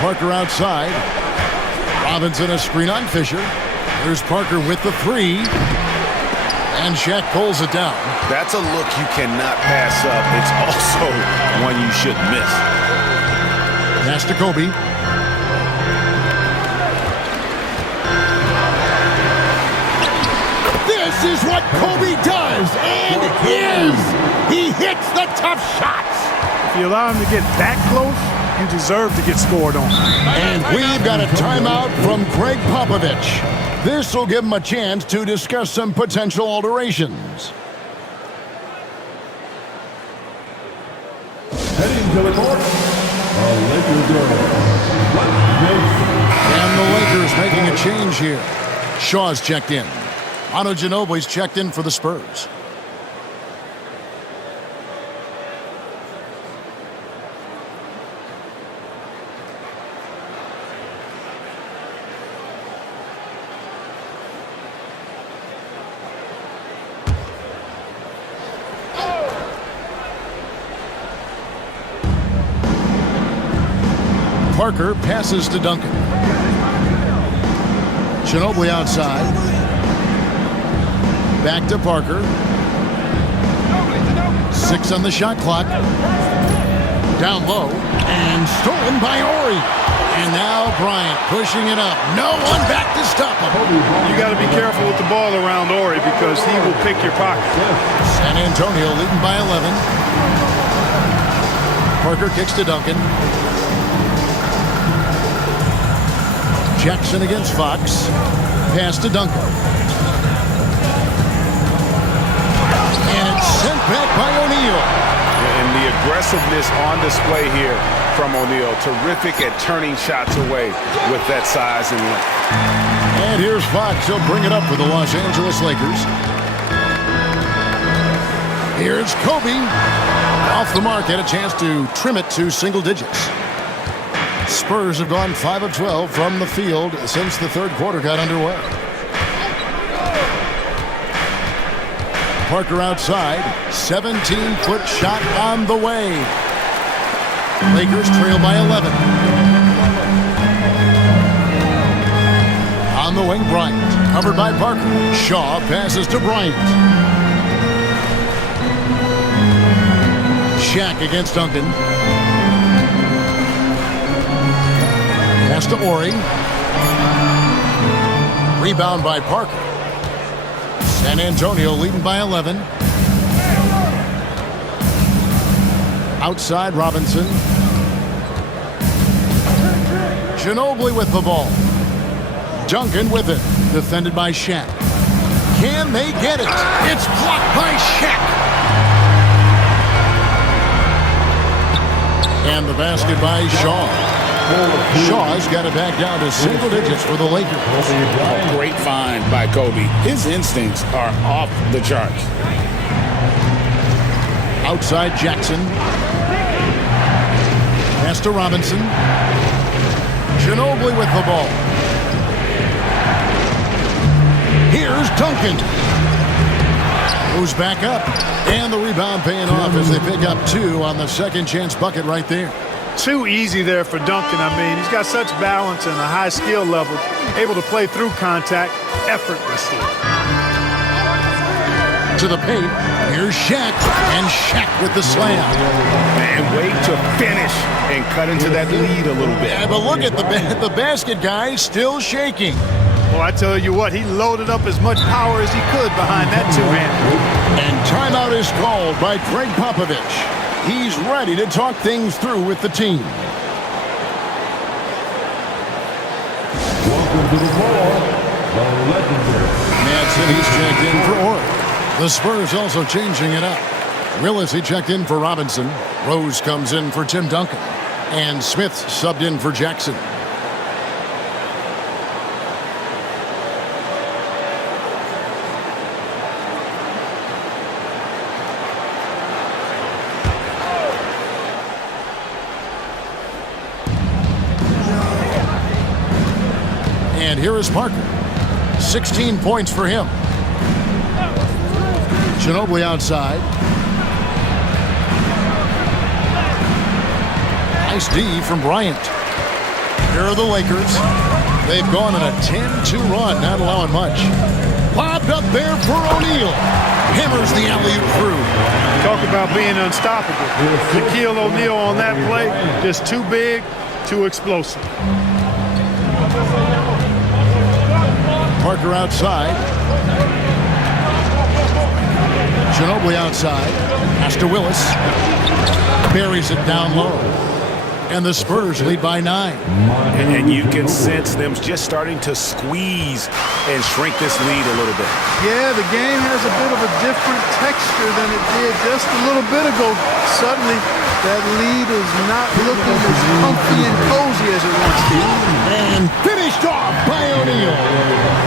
Parker outside. Robinson a screen on Fisher. There's Parker with the three. And Shaq pulls it down. That's a look you cannot pass up. It's also one you shouldn't miss. Pass to Kobe. This is what Kobe does, and he hits the tough shots. If you allow him to get that close, you deserve to get scored on. And we've got a timeout from Greg Popovich. This will give him a chance to discuss some potential alterations. Heading to the court, the Lakers girls. And the Lakers making a change here. Shaw's checked in. Manu Ginobili's checked in for the Spurs. Parker passes to Duncan. Ginobili outside. Back to Parker. 6 on the shot clock. Down low. And stolen by Ori. And now Bryant pushing it up. No one back to stop him. You got to be careful with the ball around Ori because he will pick your pocket. San Antonio leading by 11. Parker kicks to Duncan. Jackson against Fox. Pass to Duncan. And it's sent back by O'Neal. And the aggressiveness on display here from O'Neal. Terrific at turning shots away with that size and length. And here's Fox. He'll bring it up for the Los Angeles Lakers. Here's Kobe. Off the mark. Had a chance to trim it to single digits. Spurs have gone 5 of 12 from the field since the third quarter got underway. Parker outside. 17-foot shot on the way. Lakers trail by 11. On the wing, Bryant. Covered by Parker. Shaw passes to Bryant. Shaq against Duncan. Pass to Ori. Rebound by Parker. San Antonio leading by 11. Outside Robinson. Ginobili with the ball. Duncan with it. Defended by Shaq. Can they get it? It's blocked by Shaq. And the basket by Shaw. Shaw's got it back down to single digits for the Lakers. A great find by Kobe. His instincts are off the charts. Outside Jackson. Pass to Robinson. Ginobili with the ball. Here's Duncan. Goes back up. And the rebound paying off as they pick up 2 on the second chance bucket right there. Too easy there for Duncan. I mean, he's got such balance and a high skill level, able to play through contact effortlessly. To the paint. Here's Shaq. And Shaq with the slam. And wait to finish and cut into that lead a little bit. Yeah, but look at the basket guy still shaking. Well, I tell you what, he loaded up as much power as he could behind that two-hander. And timeout is called by Greg Popovich. He's ready to talk things through with the team. Welcome to the floor, the legendary. Mad City's checked in for Ori. The Spurs also changing it up. Willis, he checked in for Robinson. Rose comes in for Tim Duncan. And Smith subbed in for Jackson. And here is Parker. 16 points for him. Ginobili outside. Nice D from Bryant. Here are the Lakers. They've gone on a 10-2 run, not allowing much. Lobbed up there for O'Neal. Hammers the alley-oop through. Talk about being unstoppable. Shaquille O'Neal on that play, just too big, too explosive. Parker outside. Ginobili outside. Pass to Willis. Buries it down low. And the Spurs lead by 9. And you can sense them just starting to squeeze and shrink this lead a little bit. Yeah, the game has a bit of a different texture than it did just a little bit ago. Suddenly, that lead is not looking as comfy and cozy as it once did. And finished off by O'Neal.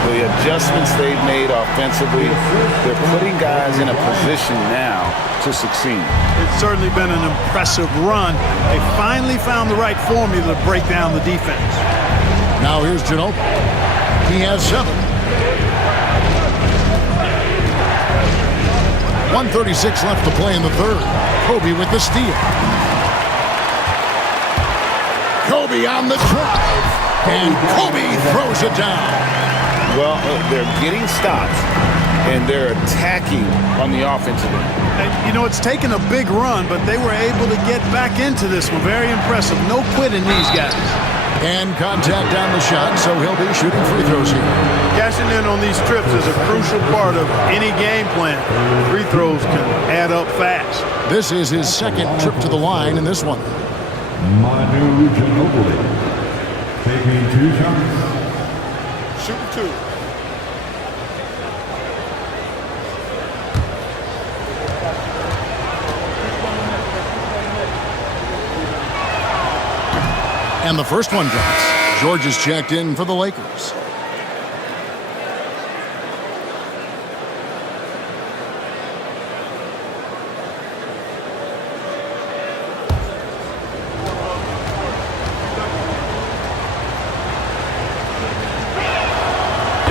The adjustments they've made offensively, they're putting guys in a position now to succeed. It's certainly been an impressive run. They finally found the right formula to break down the defense. Now here's Ginobili. He has 7. 1:36 left to play in the third. Kobe with the steal. Kobe on the drive. And Kobe throws it down. Well, they're getting stops, and they're attacking on the offensive end. And, you know, it's taken a big run, but they were able to get back into this one. Very impressive. No quitting these guys. And contact on the shot, so he'll be shooting free throws here. Cashing in on these trips is a crucial part of any game plan. Free throws can add up fast. This is his second trip to the line in this one. Manu Ginobili taking 2 shots. Shooting 2. And the first one drops. George is checked in for the Lakers.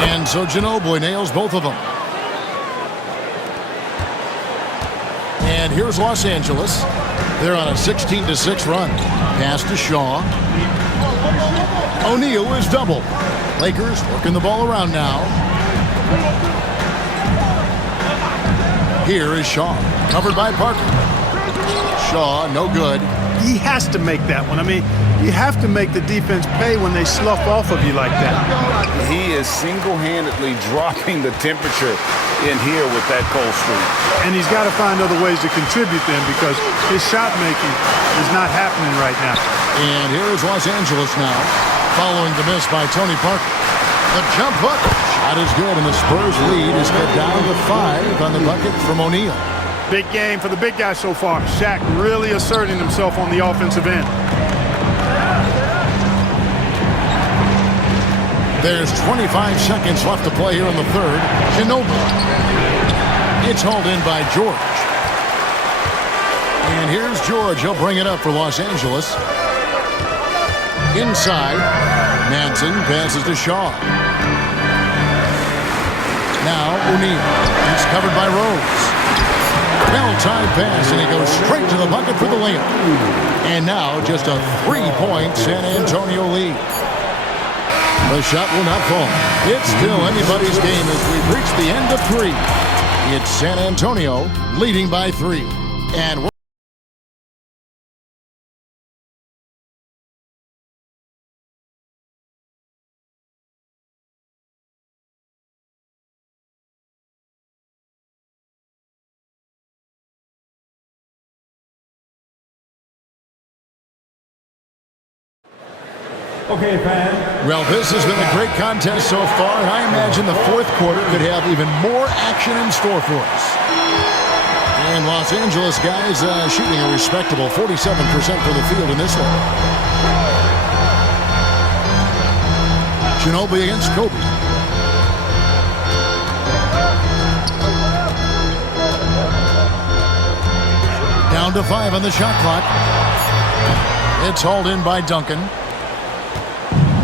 And so Ginobili nails both of them. And here's Los Angeles. They're on a 16-6 run. Pass to Shaw. O'Neal is double. Lakers working the ball around now. Here is Shaw. Covered by Parker. Shaw, no good. He has to make that one. I mean, you have to make the defense pay when they slough off of you like that. He is single-handedly dropping the temperature in here with that cold streak. And he's got to find other ways to contribute then because his shot making is not happening right now. And here is Los Angeles now, following the miss by Tony Parker. The jump hook. Shot is good, and the Spurs lead is cut down to 5 on the bucket from O'Neal. Big game for the big guy so far. Shaq really asserting himself on the offensive end. There's 25 seconds left to play here in the third. Ginobili. It's hauled in by George. And here's George. He'll bring it up for Los Angeles. Inside. Manson passes to Shaw. Now O'Neal. He's covered by Rose. Well-timed pass, and he goes straight to the bucket for the layup. And now just a 3-point San Antonio lead. The shot will not fall. It's still anybody's game as we've reached the end of 3. It's San Antonio leading by 3. And Okay, fans. well, this has been a great contest so far, and I imagine the fourth quarter could have even more action in store for us. And Los Angeles guys shooting a respectable 47% from the field in this one. Ginobili against Kobe. Down to 5 on the shot clock. It's hauled in by Duncan.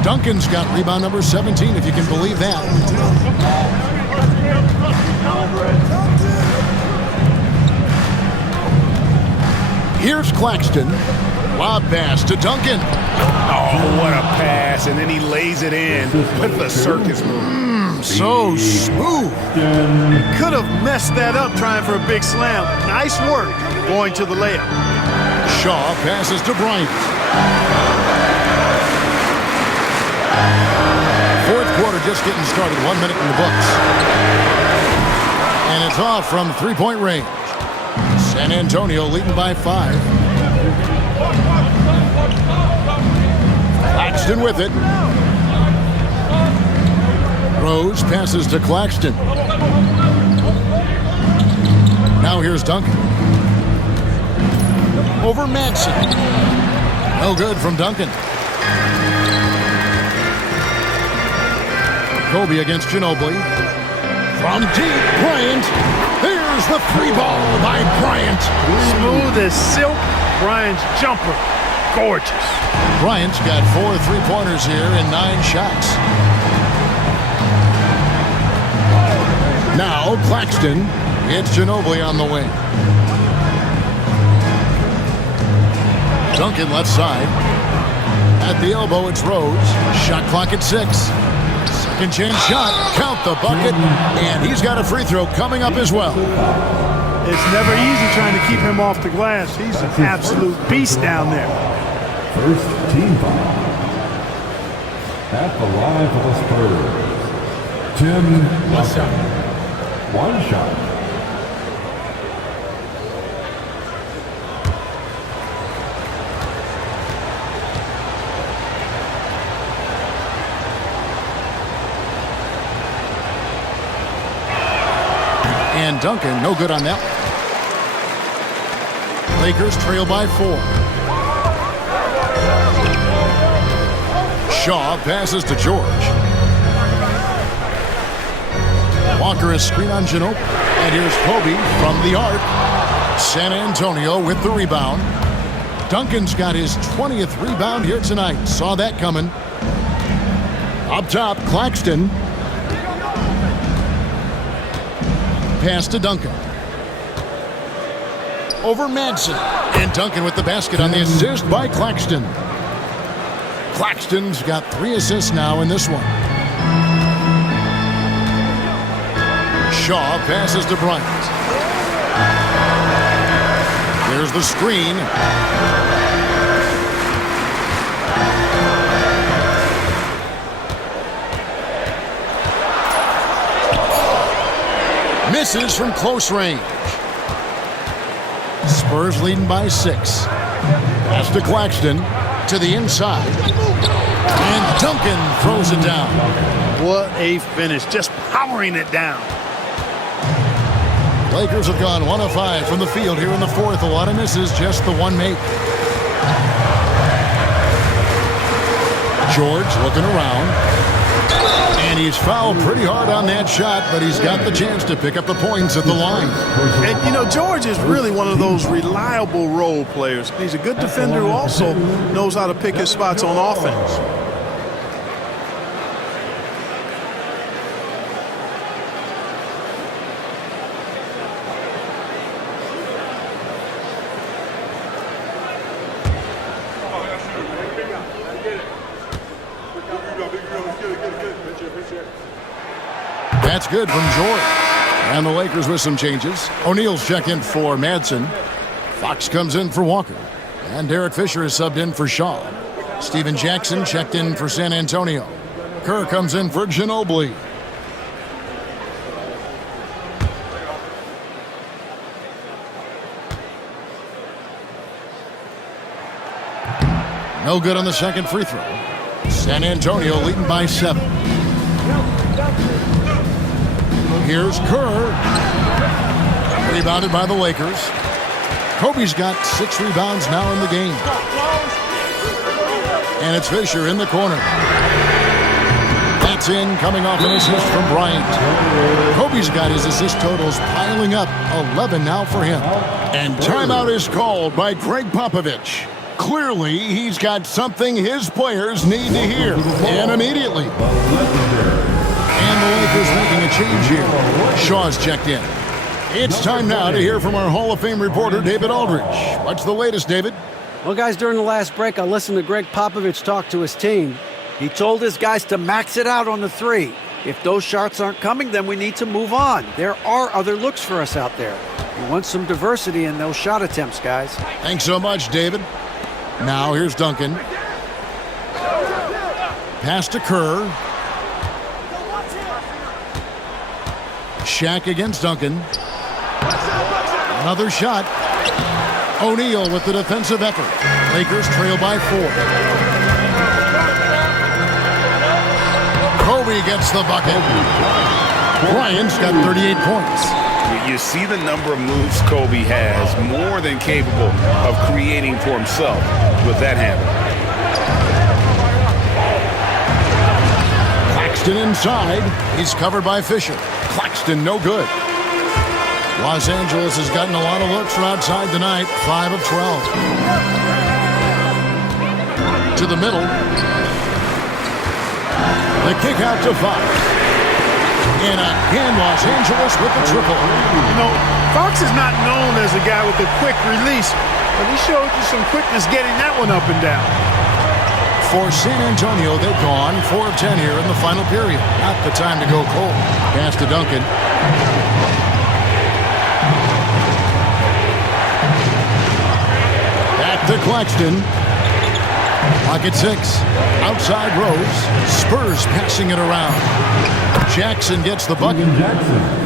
Duncan's got rebound number 17, if you can believe that. Here's Claxton. Lob pass to Duncan. Oh, what a pass. And then he lays it in with the circus move. So smooth. Could have messed that up trying for a big slam. Nice work going to the layup. Shaw passes to Bryant. Fourth quarter just getting started. 1 minute in the books. And it's off from 3-point range. San Antonio leading by 5. Claxton with it. Rose passes to Claxton. Now here's Duncan. Over Madsen. No good from Duncan. Kobe against Ginobili. From deep, Bryant. Here's the free ball by Bryant. Smooth as silk. Bryant's jumper. Gorgeous. Bryant's got 4 3-pointers here and 9 shots. Now Claxton. It's Ginobili on the wing. Duncan left side. At the elbow, it's Rose. Shot clock at 6. Second chance shot. Count the bucket. And he's got a free throw coming up as well. It's never easy trying to keep him off the glass. He's an absolute beast down there. First team foul. At the line for the Spurs, Tim Duncan. 1 shot. And Duncan, no good on that one. Lakers trail by 4. Shaw passes to George. Walker is screen on Ginobili. And here's Kobe from the arc. San Antonio with the rebound. Duncan's got his 20th rebound here tonight. Saw that coming. Up top, Claxton. Pass to Duncan. Over Madsen. And Duncan with the basket on the assist by Claxton. Claxton's got 3 assists now in this one. Shaw passes to Bryant. There's the screen. Misses from close range. Spurs leading by 6. Pass to Claxton to the inside. And Duncan throws it down. What a finish. Just powering it down. Lakers have gone 1 of 5 from the field here in the 4th. A lot of misses, just the one make. George looking around. And he's fouled pretty hard on that shot, but he's got the chance to pick up the points at the line. And, you know, George is really one of those reliable role players. He's a good defender who also knows how to pick his spots on offense. That's good from George. And the Lakers with some changes. O'Neal's checked in for Madsen. Fox comes in for Walker. And Derek Fisher is subbed in for Shaw. Steven Jackson checked in for San Antonio. Kerr comes in for Ginobili. No good on the second free throw. San Antonio leading by 7. Here's Kerr. Rebounded by the Lakers. Kobe's got 6 rebounds now in the game. And it's Fisher in the corner. That's in, coming off an assist from Bryant. Kobe's got his assist totals piling up. 11 now for him. And timeout is called by Greg Popovich. Clearly, he's got something his players need to hear. And immediately. And the Lakers making a change here. Shaw's checked in. It's time now to hear from our Hall of Fame reporter, David Aldridge. What's the latest, David? Well, guys, during the last break, I listened to Greg Popovich talk to his team. He told his guys to max it out on the 3. If those shots aren't coming, then we need to move on. There are other looks for us out there. We want some diversity in those shot attempts, guys. Thanks so much, David. Now here's Duncan. Pass to Kerr. Shaq against Duncan. Another shot. O'Neal with the defensive effort. Lakers trail by 4. Kobe gets the bucket. Bryant's got 38 points. You see the number of moves Kobe has, more than capable of creating for himself with that handle. Claxton inside. He's covered by Fisher. Claxton no good. Los Angeles has gotten a lot of looks from outside tonight. 5 of 12. To the middle. The kick out to Fox. And again, Los Angeles with the triple. You know, Fox is not known as a guy with a quick release, but he showed you some quickness getting that one up and down. For San Antonio, they've gone 4 of 10 here in the final period. Not the time to go cold. Pass to Duncan. Back to Claxton. Clock at 6. Outside Rose. Spurs passing it around. Jackson gets the bucket.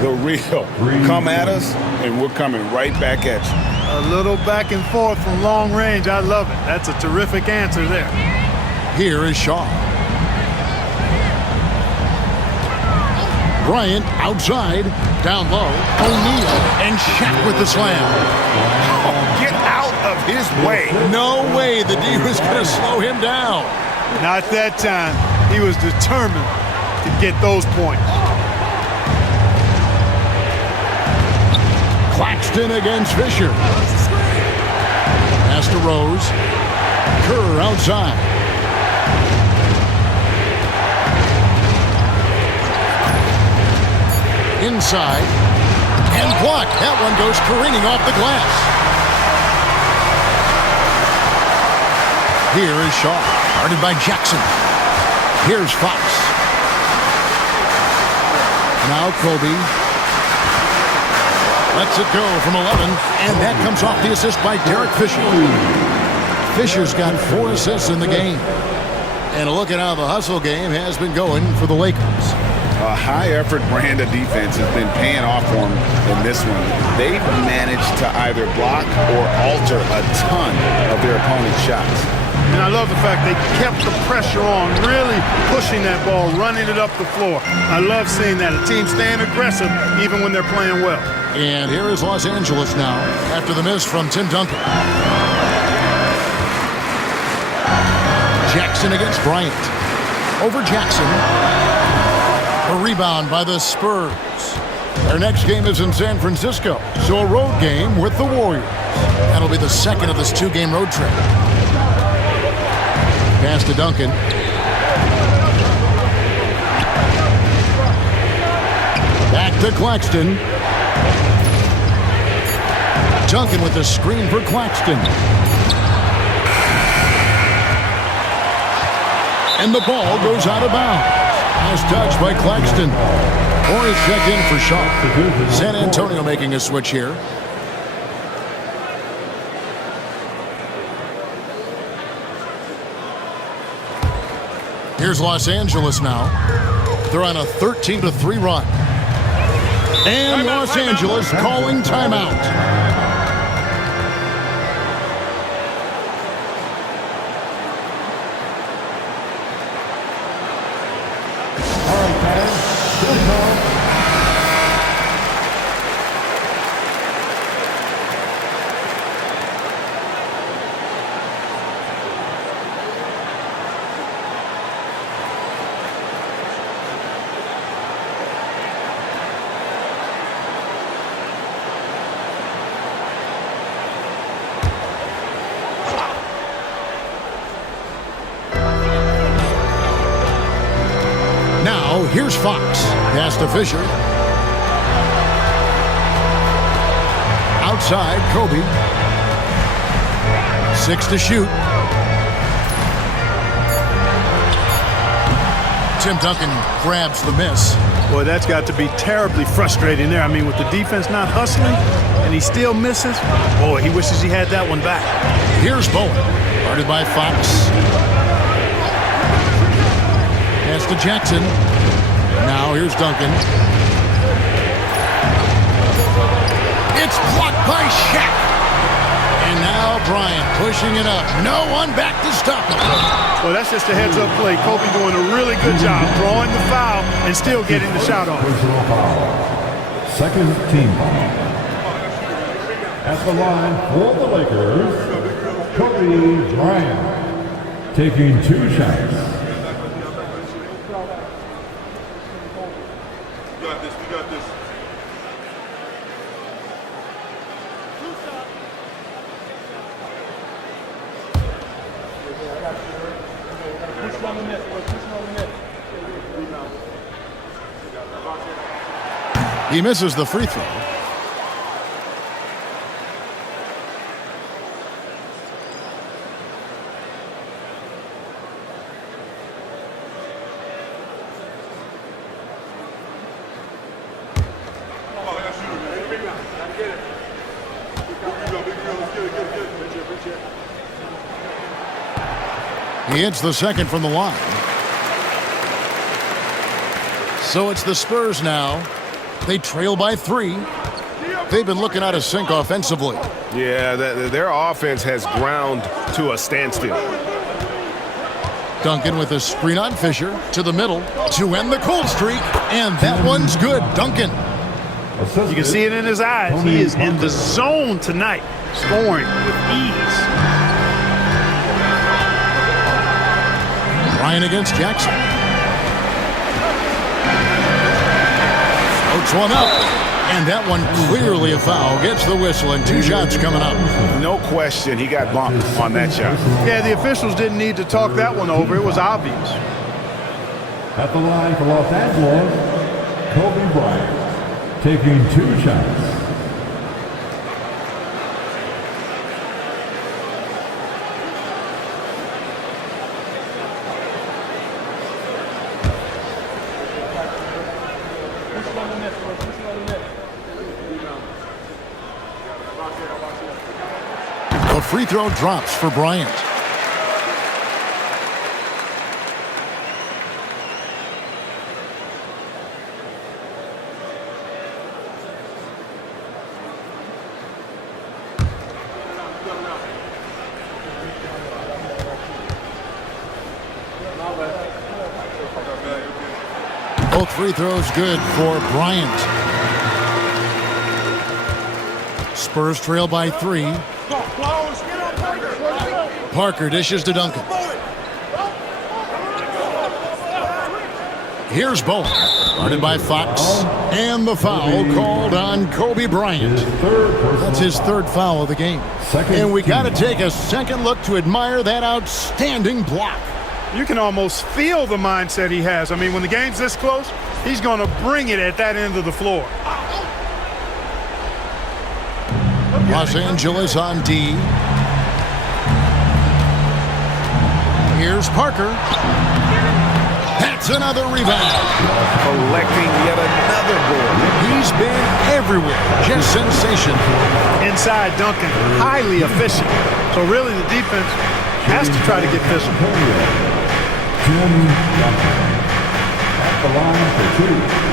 The real. Come at us, and we're coming right back at you. A little back and forth from long range. I love it. That's a terrific answer there. Here is Shaw. Bryant outside. Down low. O'Neal and Shaq with the slam. Get out of his way. No way the D was going to slow him down. Not that time. He was determined to get those points. Claxton against Fisher. Pass to Rose. Kerr outside. Inside. And blocked. That one goes careening off the glass. Here is Shaw. Guarded by Jackson. Here's Fox. Now Kobe. Lets it go from 11. And that comes off the assist by Derek Fisher. Fisher's got 4 assists in the game. And a look at how the hustle game has been going for the Lakers. A high-effort brand of defense has been paying off for them in this one. They've managed to either block or alter a ton of their opponent's shots. And I love the fact they kept the pressure on, really pushing that ball, running it up the floor. I love seeing that. A team staying aggressive even when they're playing well. And here is Los Angeles now after the miss from Tim Duncan. Jackson against Bryant. Over Jackson. A rebound by the Spurs. Their next game is in San Francisco, so a road game with the Warriors. That'll be the second of this 2-game road trip. Pass to Duncan. Back to Claxton. Duncan with the screen for Claxton. And the ball goes out of bounds. Nice touch by Claxton. Or is checked in for Shaw. San Antonio making a switch here. Here's Los Angeles now. They're on a 13-3 run. And Los Angeles calling timeout. Here's Fox. Pass to Fisher. Outside, Kobe. 6 to shoot. Tim Duncan grabs the miss. Boy, that's got to be terribly frustrating there. I mean, with the defense not hustling and he still misses, boy, he wishes he had that one back. Here's Bowen. Guarded by Fox. Pass to Jackson. Now here's Duncan. It's blocked by Shaq. And now Bryant pushing it up. No one back to stop him. Well, that's just a heads-up play. Kobe doing a really good job drawing the foul and still getting the shot off. Second team foul. At the line for the Lakers, Kobe Bryant taking 2 shots. We got this. He misses the free throw. He hits the second from the line. So it's the Spurs now. They trail by 3. They've been looking out of sync offensively. Yeah, their offense has ground to a standstill. Duncan with a screen on Fisher to the middle to end the cold streak. And that one's good. Duncan. You can see it in his eyes. He is in the zone tonight, scoring with ease. Bryant against Jackson. Floats one up. And that one clearly a foul. Gets the whistle and 2 shots coming up. No question, he got bumped on that shot. Yeah, the officials didn't need to talk that one over. It was obvious. At the line for Los Angeles, Kobe Bryant taking 2 shots. The free throw drops for Bryant. Both free throws good for Bryant. Spurs trail by 3. Parker dishes to Duncan. Here's Bowen. Guarded by Fox. And the foul called on Kobe Bryant. That's his 3rd foul of the game. And we got to take a second look to admire that outstanding block. You can almost feel the mindset he has. I mean, when the game's this close, he's going to bring it at that end of the floor. Los Angeles on D. Here's Parker. That's another rebound. Collecting yet another board. He's been everywhere. Just sensational. Inside Duncan, highly efficient. So really the defense has to try to get physical. Tim Duncan at the line for 2.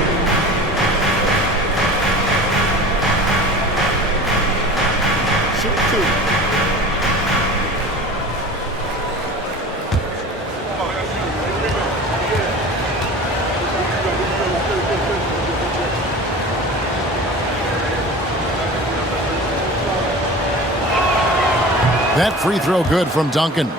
That free throw good from Duncan.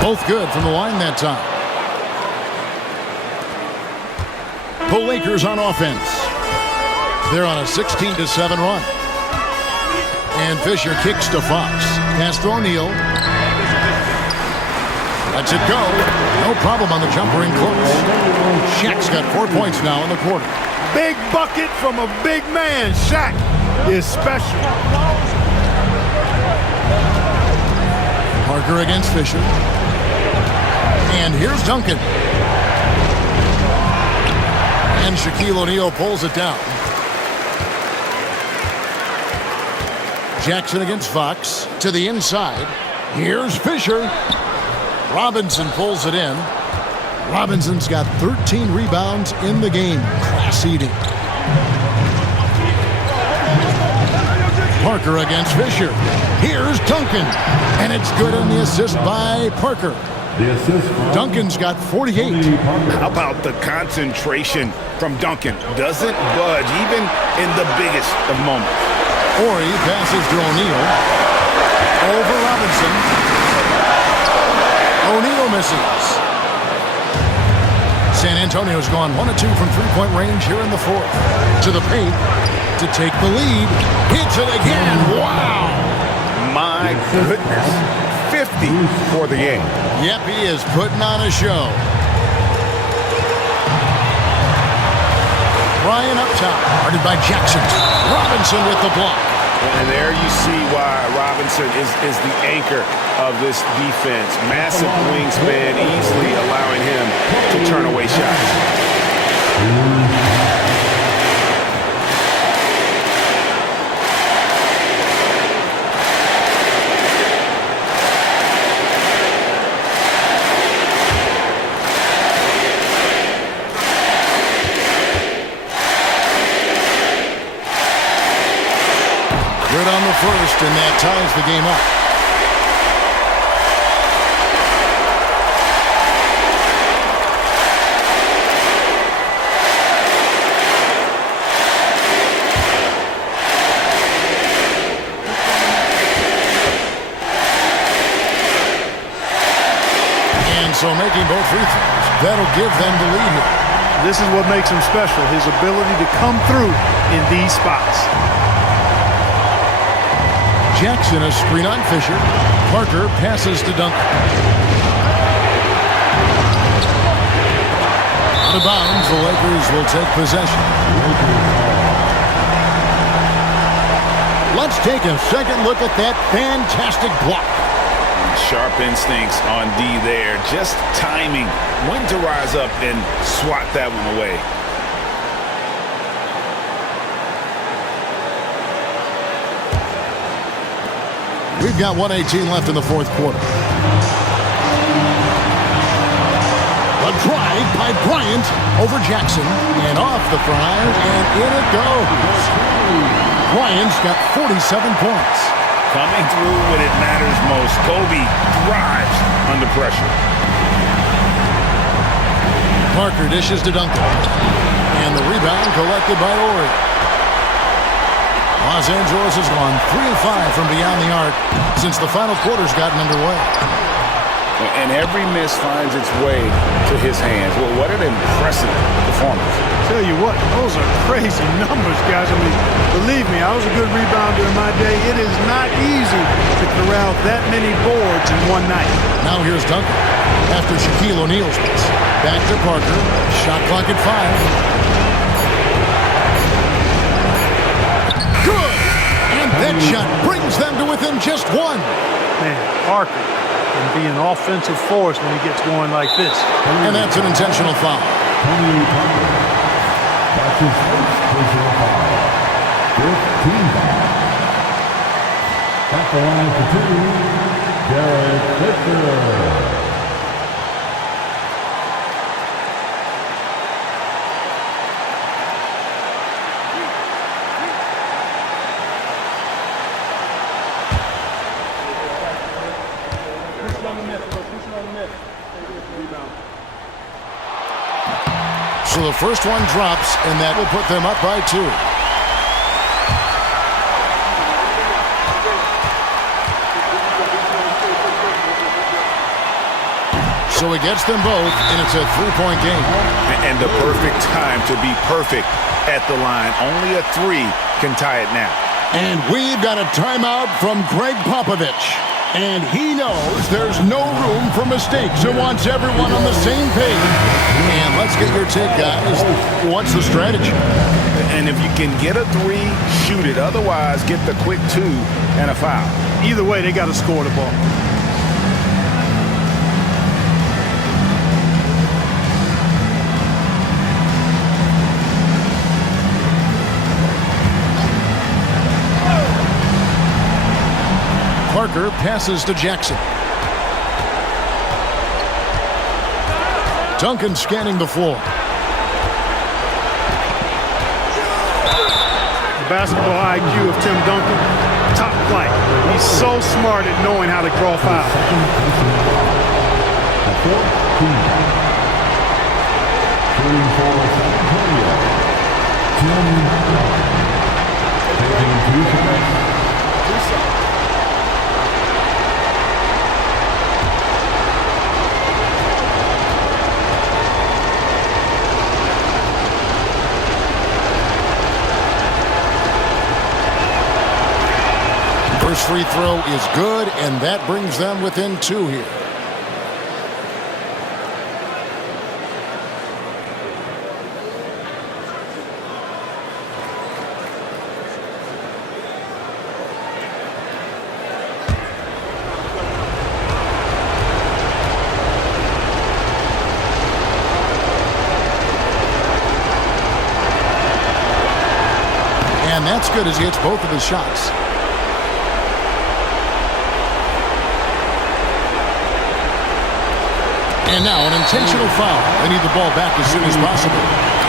Both good from the line that time. The Lakers on offense. They're on a 16-7 run. And Fisher kicks to Fox. Pass to O'Neal. Lets it go. No problem on the jumper in close. Shaq's got 4 points now in the quarter. Big bucket from a big man. Shaq is special. Parker against Fisher. And here's Duncan. And Shaquille O'Neal pulls it down. Jackson against Fox to the inside. Here's Fisher. Robinson pulls it in. Robinson's got 13 rebounds in the game. Class-eating. Parker against Fisher. Here's Duncan. And it's good on the assist by Parker. The assist from Duncan's got 48. How about the concentration from Duncan? Doesn't budge even in the biggest of moments. Horry passes to O'Neal. Over Robinson. O'Neal misses. San Antonio's gone 1 of 2 from three-point range here in the fourth. To the paint to take the lead. Hits it again. Wow! My goodness. 50 for the game. Yep, he is putting on a show. Bryant up top, guarded by Jackson. Robinson with the block. And there you see why Robinson is the anchor of this defense. Massive wingspan, easily allowing him to turn away shots. Good on the first, and that ties the game up. And so making both free throws, that'll give them the lead here. This is what makes him special, his ability to come through in these spots. Jackson, a screen on Fisher. Parker passes to Duncan. Out of bounds, the Lakers will take possession. Let's take a second look at that fantastic block. Sharp instincts on D there. Just timing when to rise up and swat that one away. We've got 1:18 left in the fourth quarter. A drive by Bryant over Jackson. And off the front, and in it goes. Bryant's got 47 points. Coming through when it matters most. Kobe thrives under pressure. Parker dishes to Duncan. And the rebound collected by Horry. Los Angeles has gone 3 of 5 from beyond the arc since the final quarter's gotten underway. And every miss finds its way to his hands. Well, what an impressive performance. Tell you what, those are crazy numbers, guys. I mean, believe me, I was a good rebounder in my day. It is not easy to corral that many boards in one night. Now here's Duncan after Shaquille O'Neal's miss. Back to Parker. Shot clock at 5. Good! And that shot brings them to within just 1. Man, Parker can be an offensive force when he gets going like this. And that's an intentional foul. That's his first personal foul. 15 foul. At the line for 2, Derek Fisher. So the first one drops, and that will put them up by 2. So he gets them both, and it's a 3-point game. And the perfect time to be perfect at the line. Only a 3 can tie it now. And we've got a timeout from Greg Popovich. And he knows there's no room for mistakes and wants everyone on the same page. And let's get your take, guys. What's the strategy? And if you can get a 3, shoot it. Otherwise, get the quick 2 and a foul. Either way, they got to score the ball. Parker passes to Jackson. Duncan scanning the floor. The basketball IQ of Tim Duncan, top flight. He's so smart at knowing how to draw fouls. Shooting for San Antonio. Taking 2 shots. First free throw is good, and that brings them within 2 here. And that's good as he hits both of his shots. And now an intentional foul. They need the ball back as soon as possible.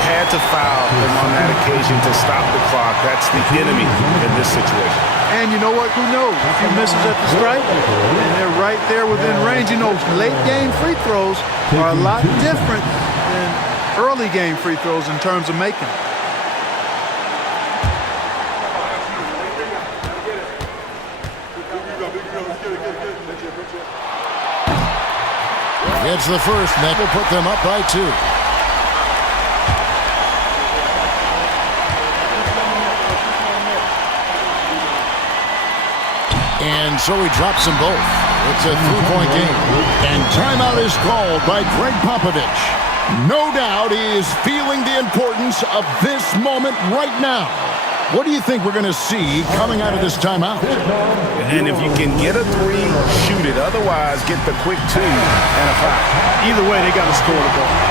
Had to foul him on that occasion to stop the clock. That's the enemy in this situation. And you know what? Who knows? If he misses at the stripe, and they're right there within range. You know, late game free throws are a lot different than early game free throws in terms of making them. Gets the first, and that will put them up by 2. And so he drops them both. It's a 3-point game. And timeout is called by Greg Popovich. No doubt he is feeling the importance of this moment right now. What do you think we're going to see coming out of this timeout? And if you can get a 3, shoot it. Otherwise, get the quick 2 and a foul. Either way, they got to score the ball.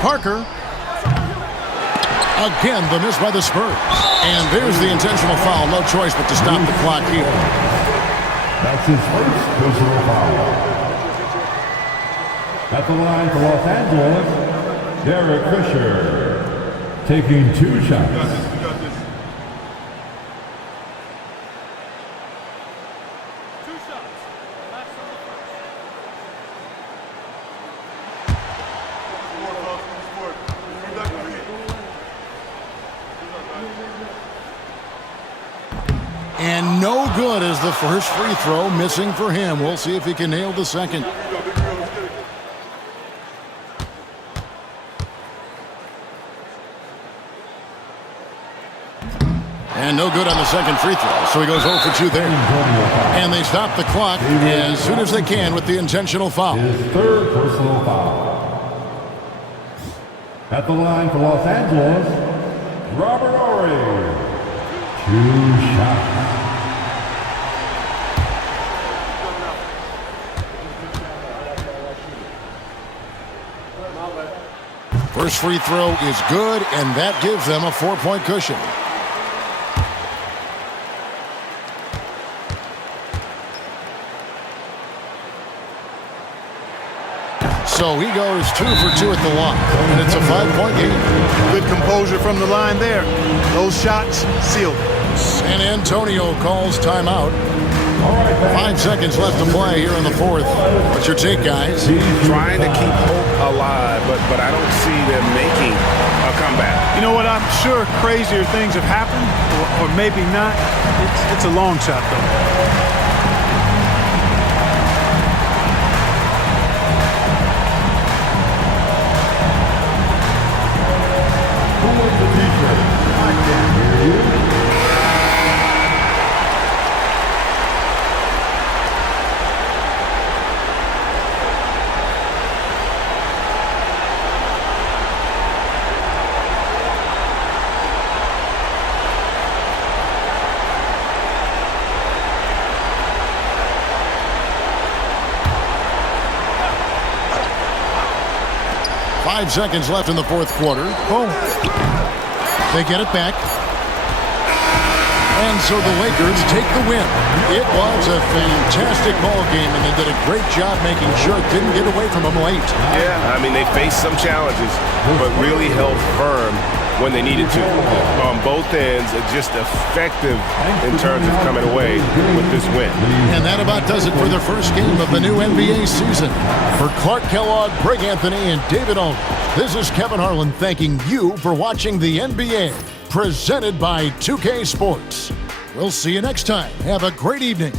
Parker. Again, the miss by the Spurs. And there's the intentional foul. No choice but to stop the clock here. That's his first personal foul. At the line for Los Angeles, Derek Fisher, taking 2 shots. And no good as the first free throw missing for him. We'll see if he can nail the second. And no good on the second free throw, so he goes 0 for 2 there. And they stop the clock as soon as they can with the intentional foul. His 3rd personal foul. At the line for Los Angeles, Robert Horry. 2 shots. First free throw is good, and that gives them a 4-point cushion. So he goes 2 for 2 at the line, and it's a 5-point game. Good composure from the line there. Those shots sealed. San Antonio calls timeout. 5 seconds left to play here in the 4th. What's your take, guys? Trying to keep hope alive, but I don't see them making a comeback. You know what? I'm sure crazier things have happened, or maybe not. It's a long shot, though. 5 seconds left in the fourth quarter. Boom. They get it back. And so the Lakers take the win. It was a fantastic ball game, and they did a great job making sure it didn't get away from them late. Yeah, I mean, they faced some challenges, but really held firm when they needed to. On both ends, just effective in terms of coming away with this win. And that about does it for the first game of the new NBA season. For Clark Kellogg, Greg Anthony, and David Aldridge, this is Kevin Harlan thanking you for watching the NBA, presented by 2K Sports. We'll see you next time. Have a great evening.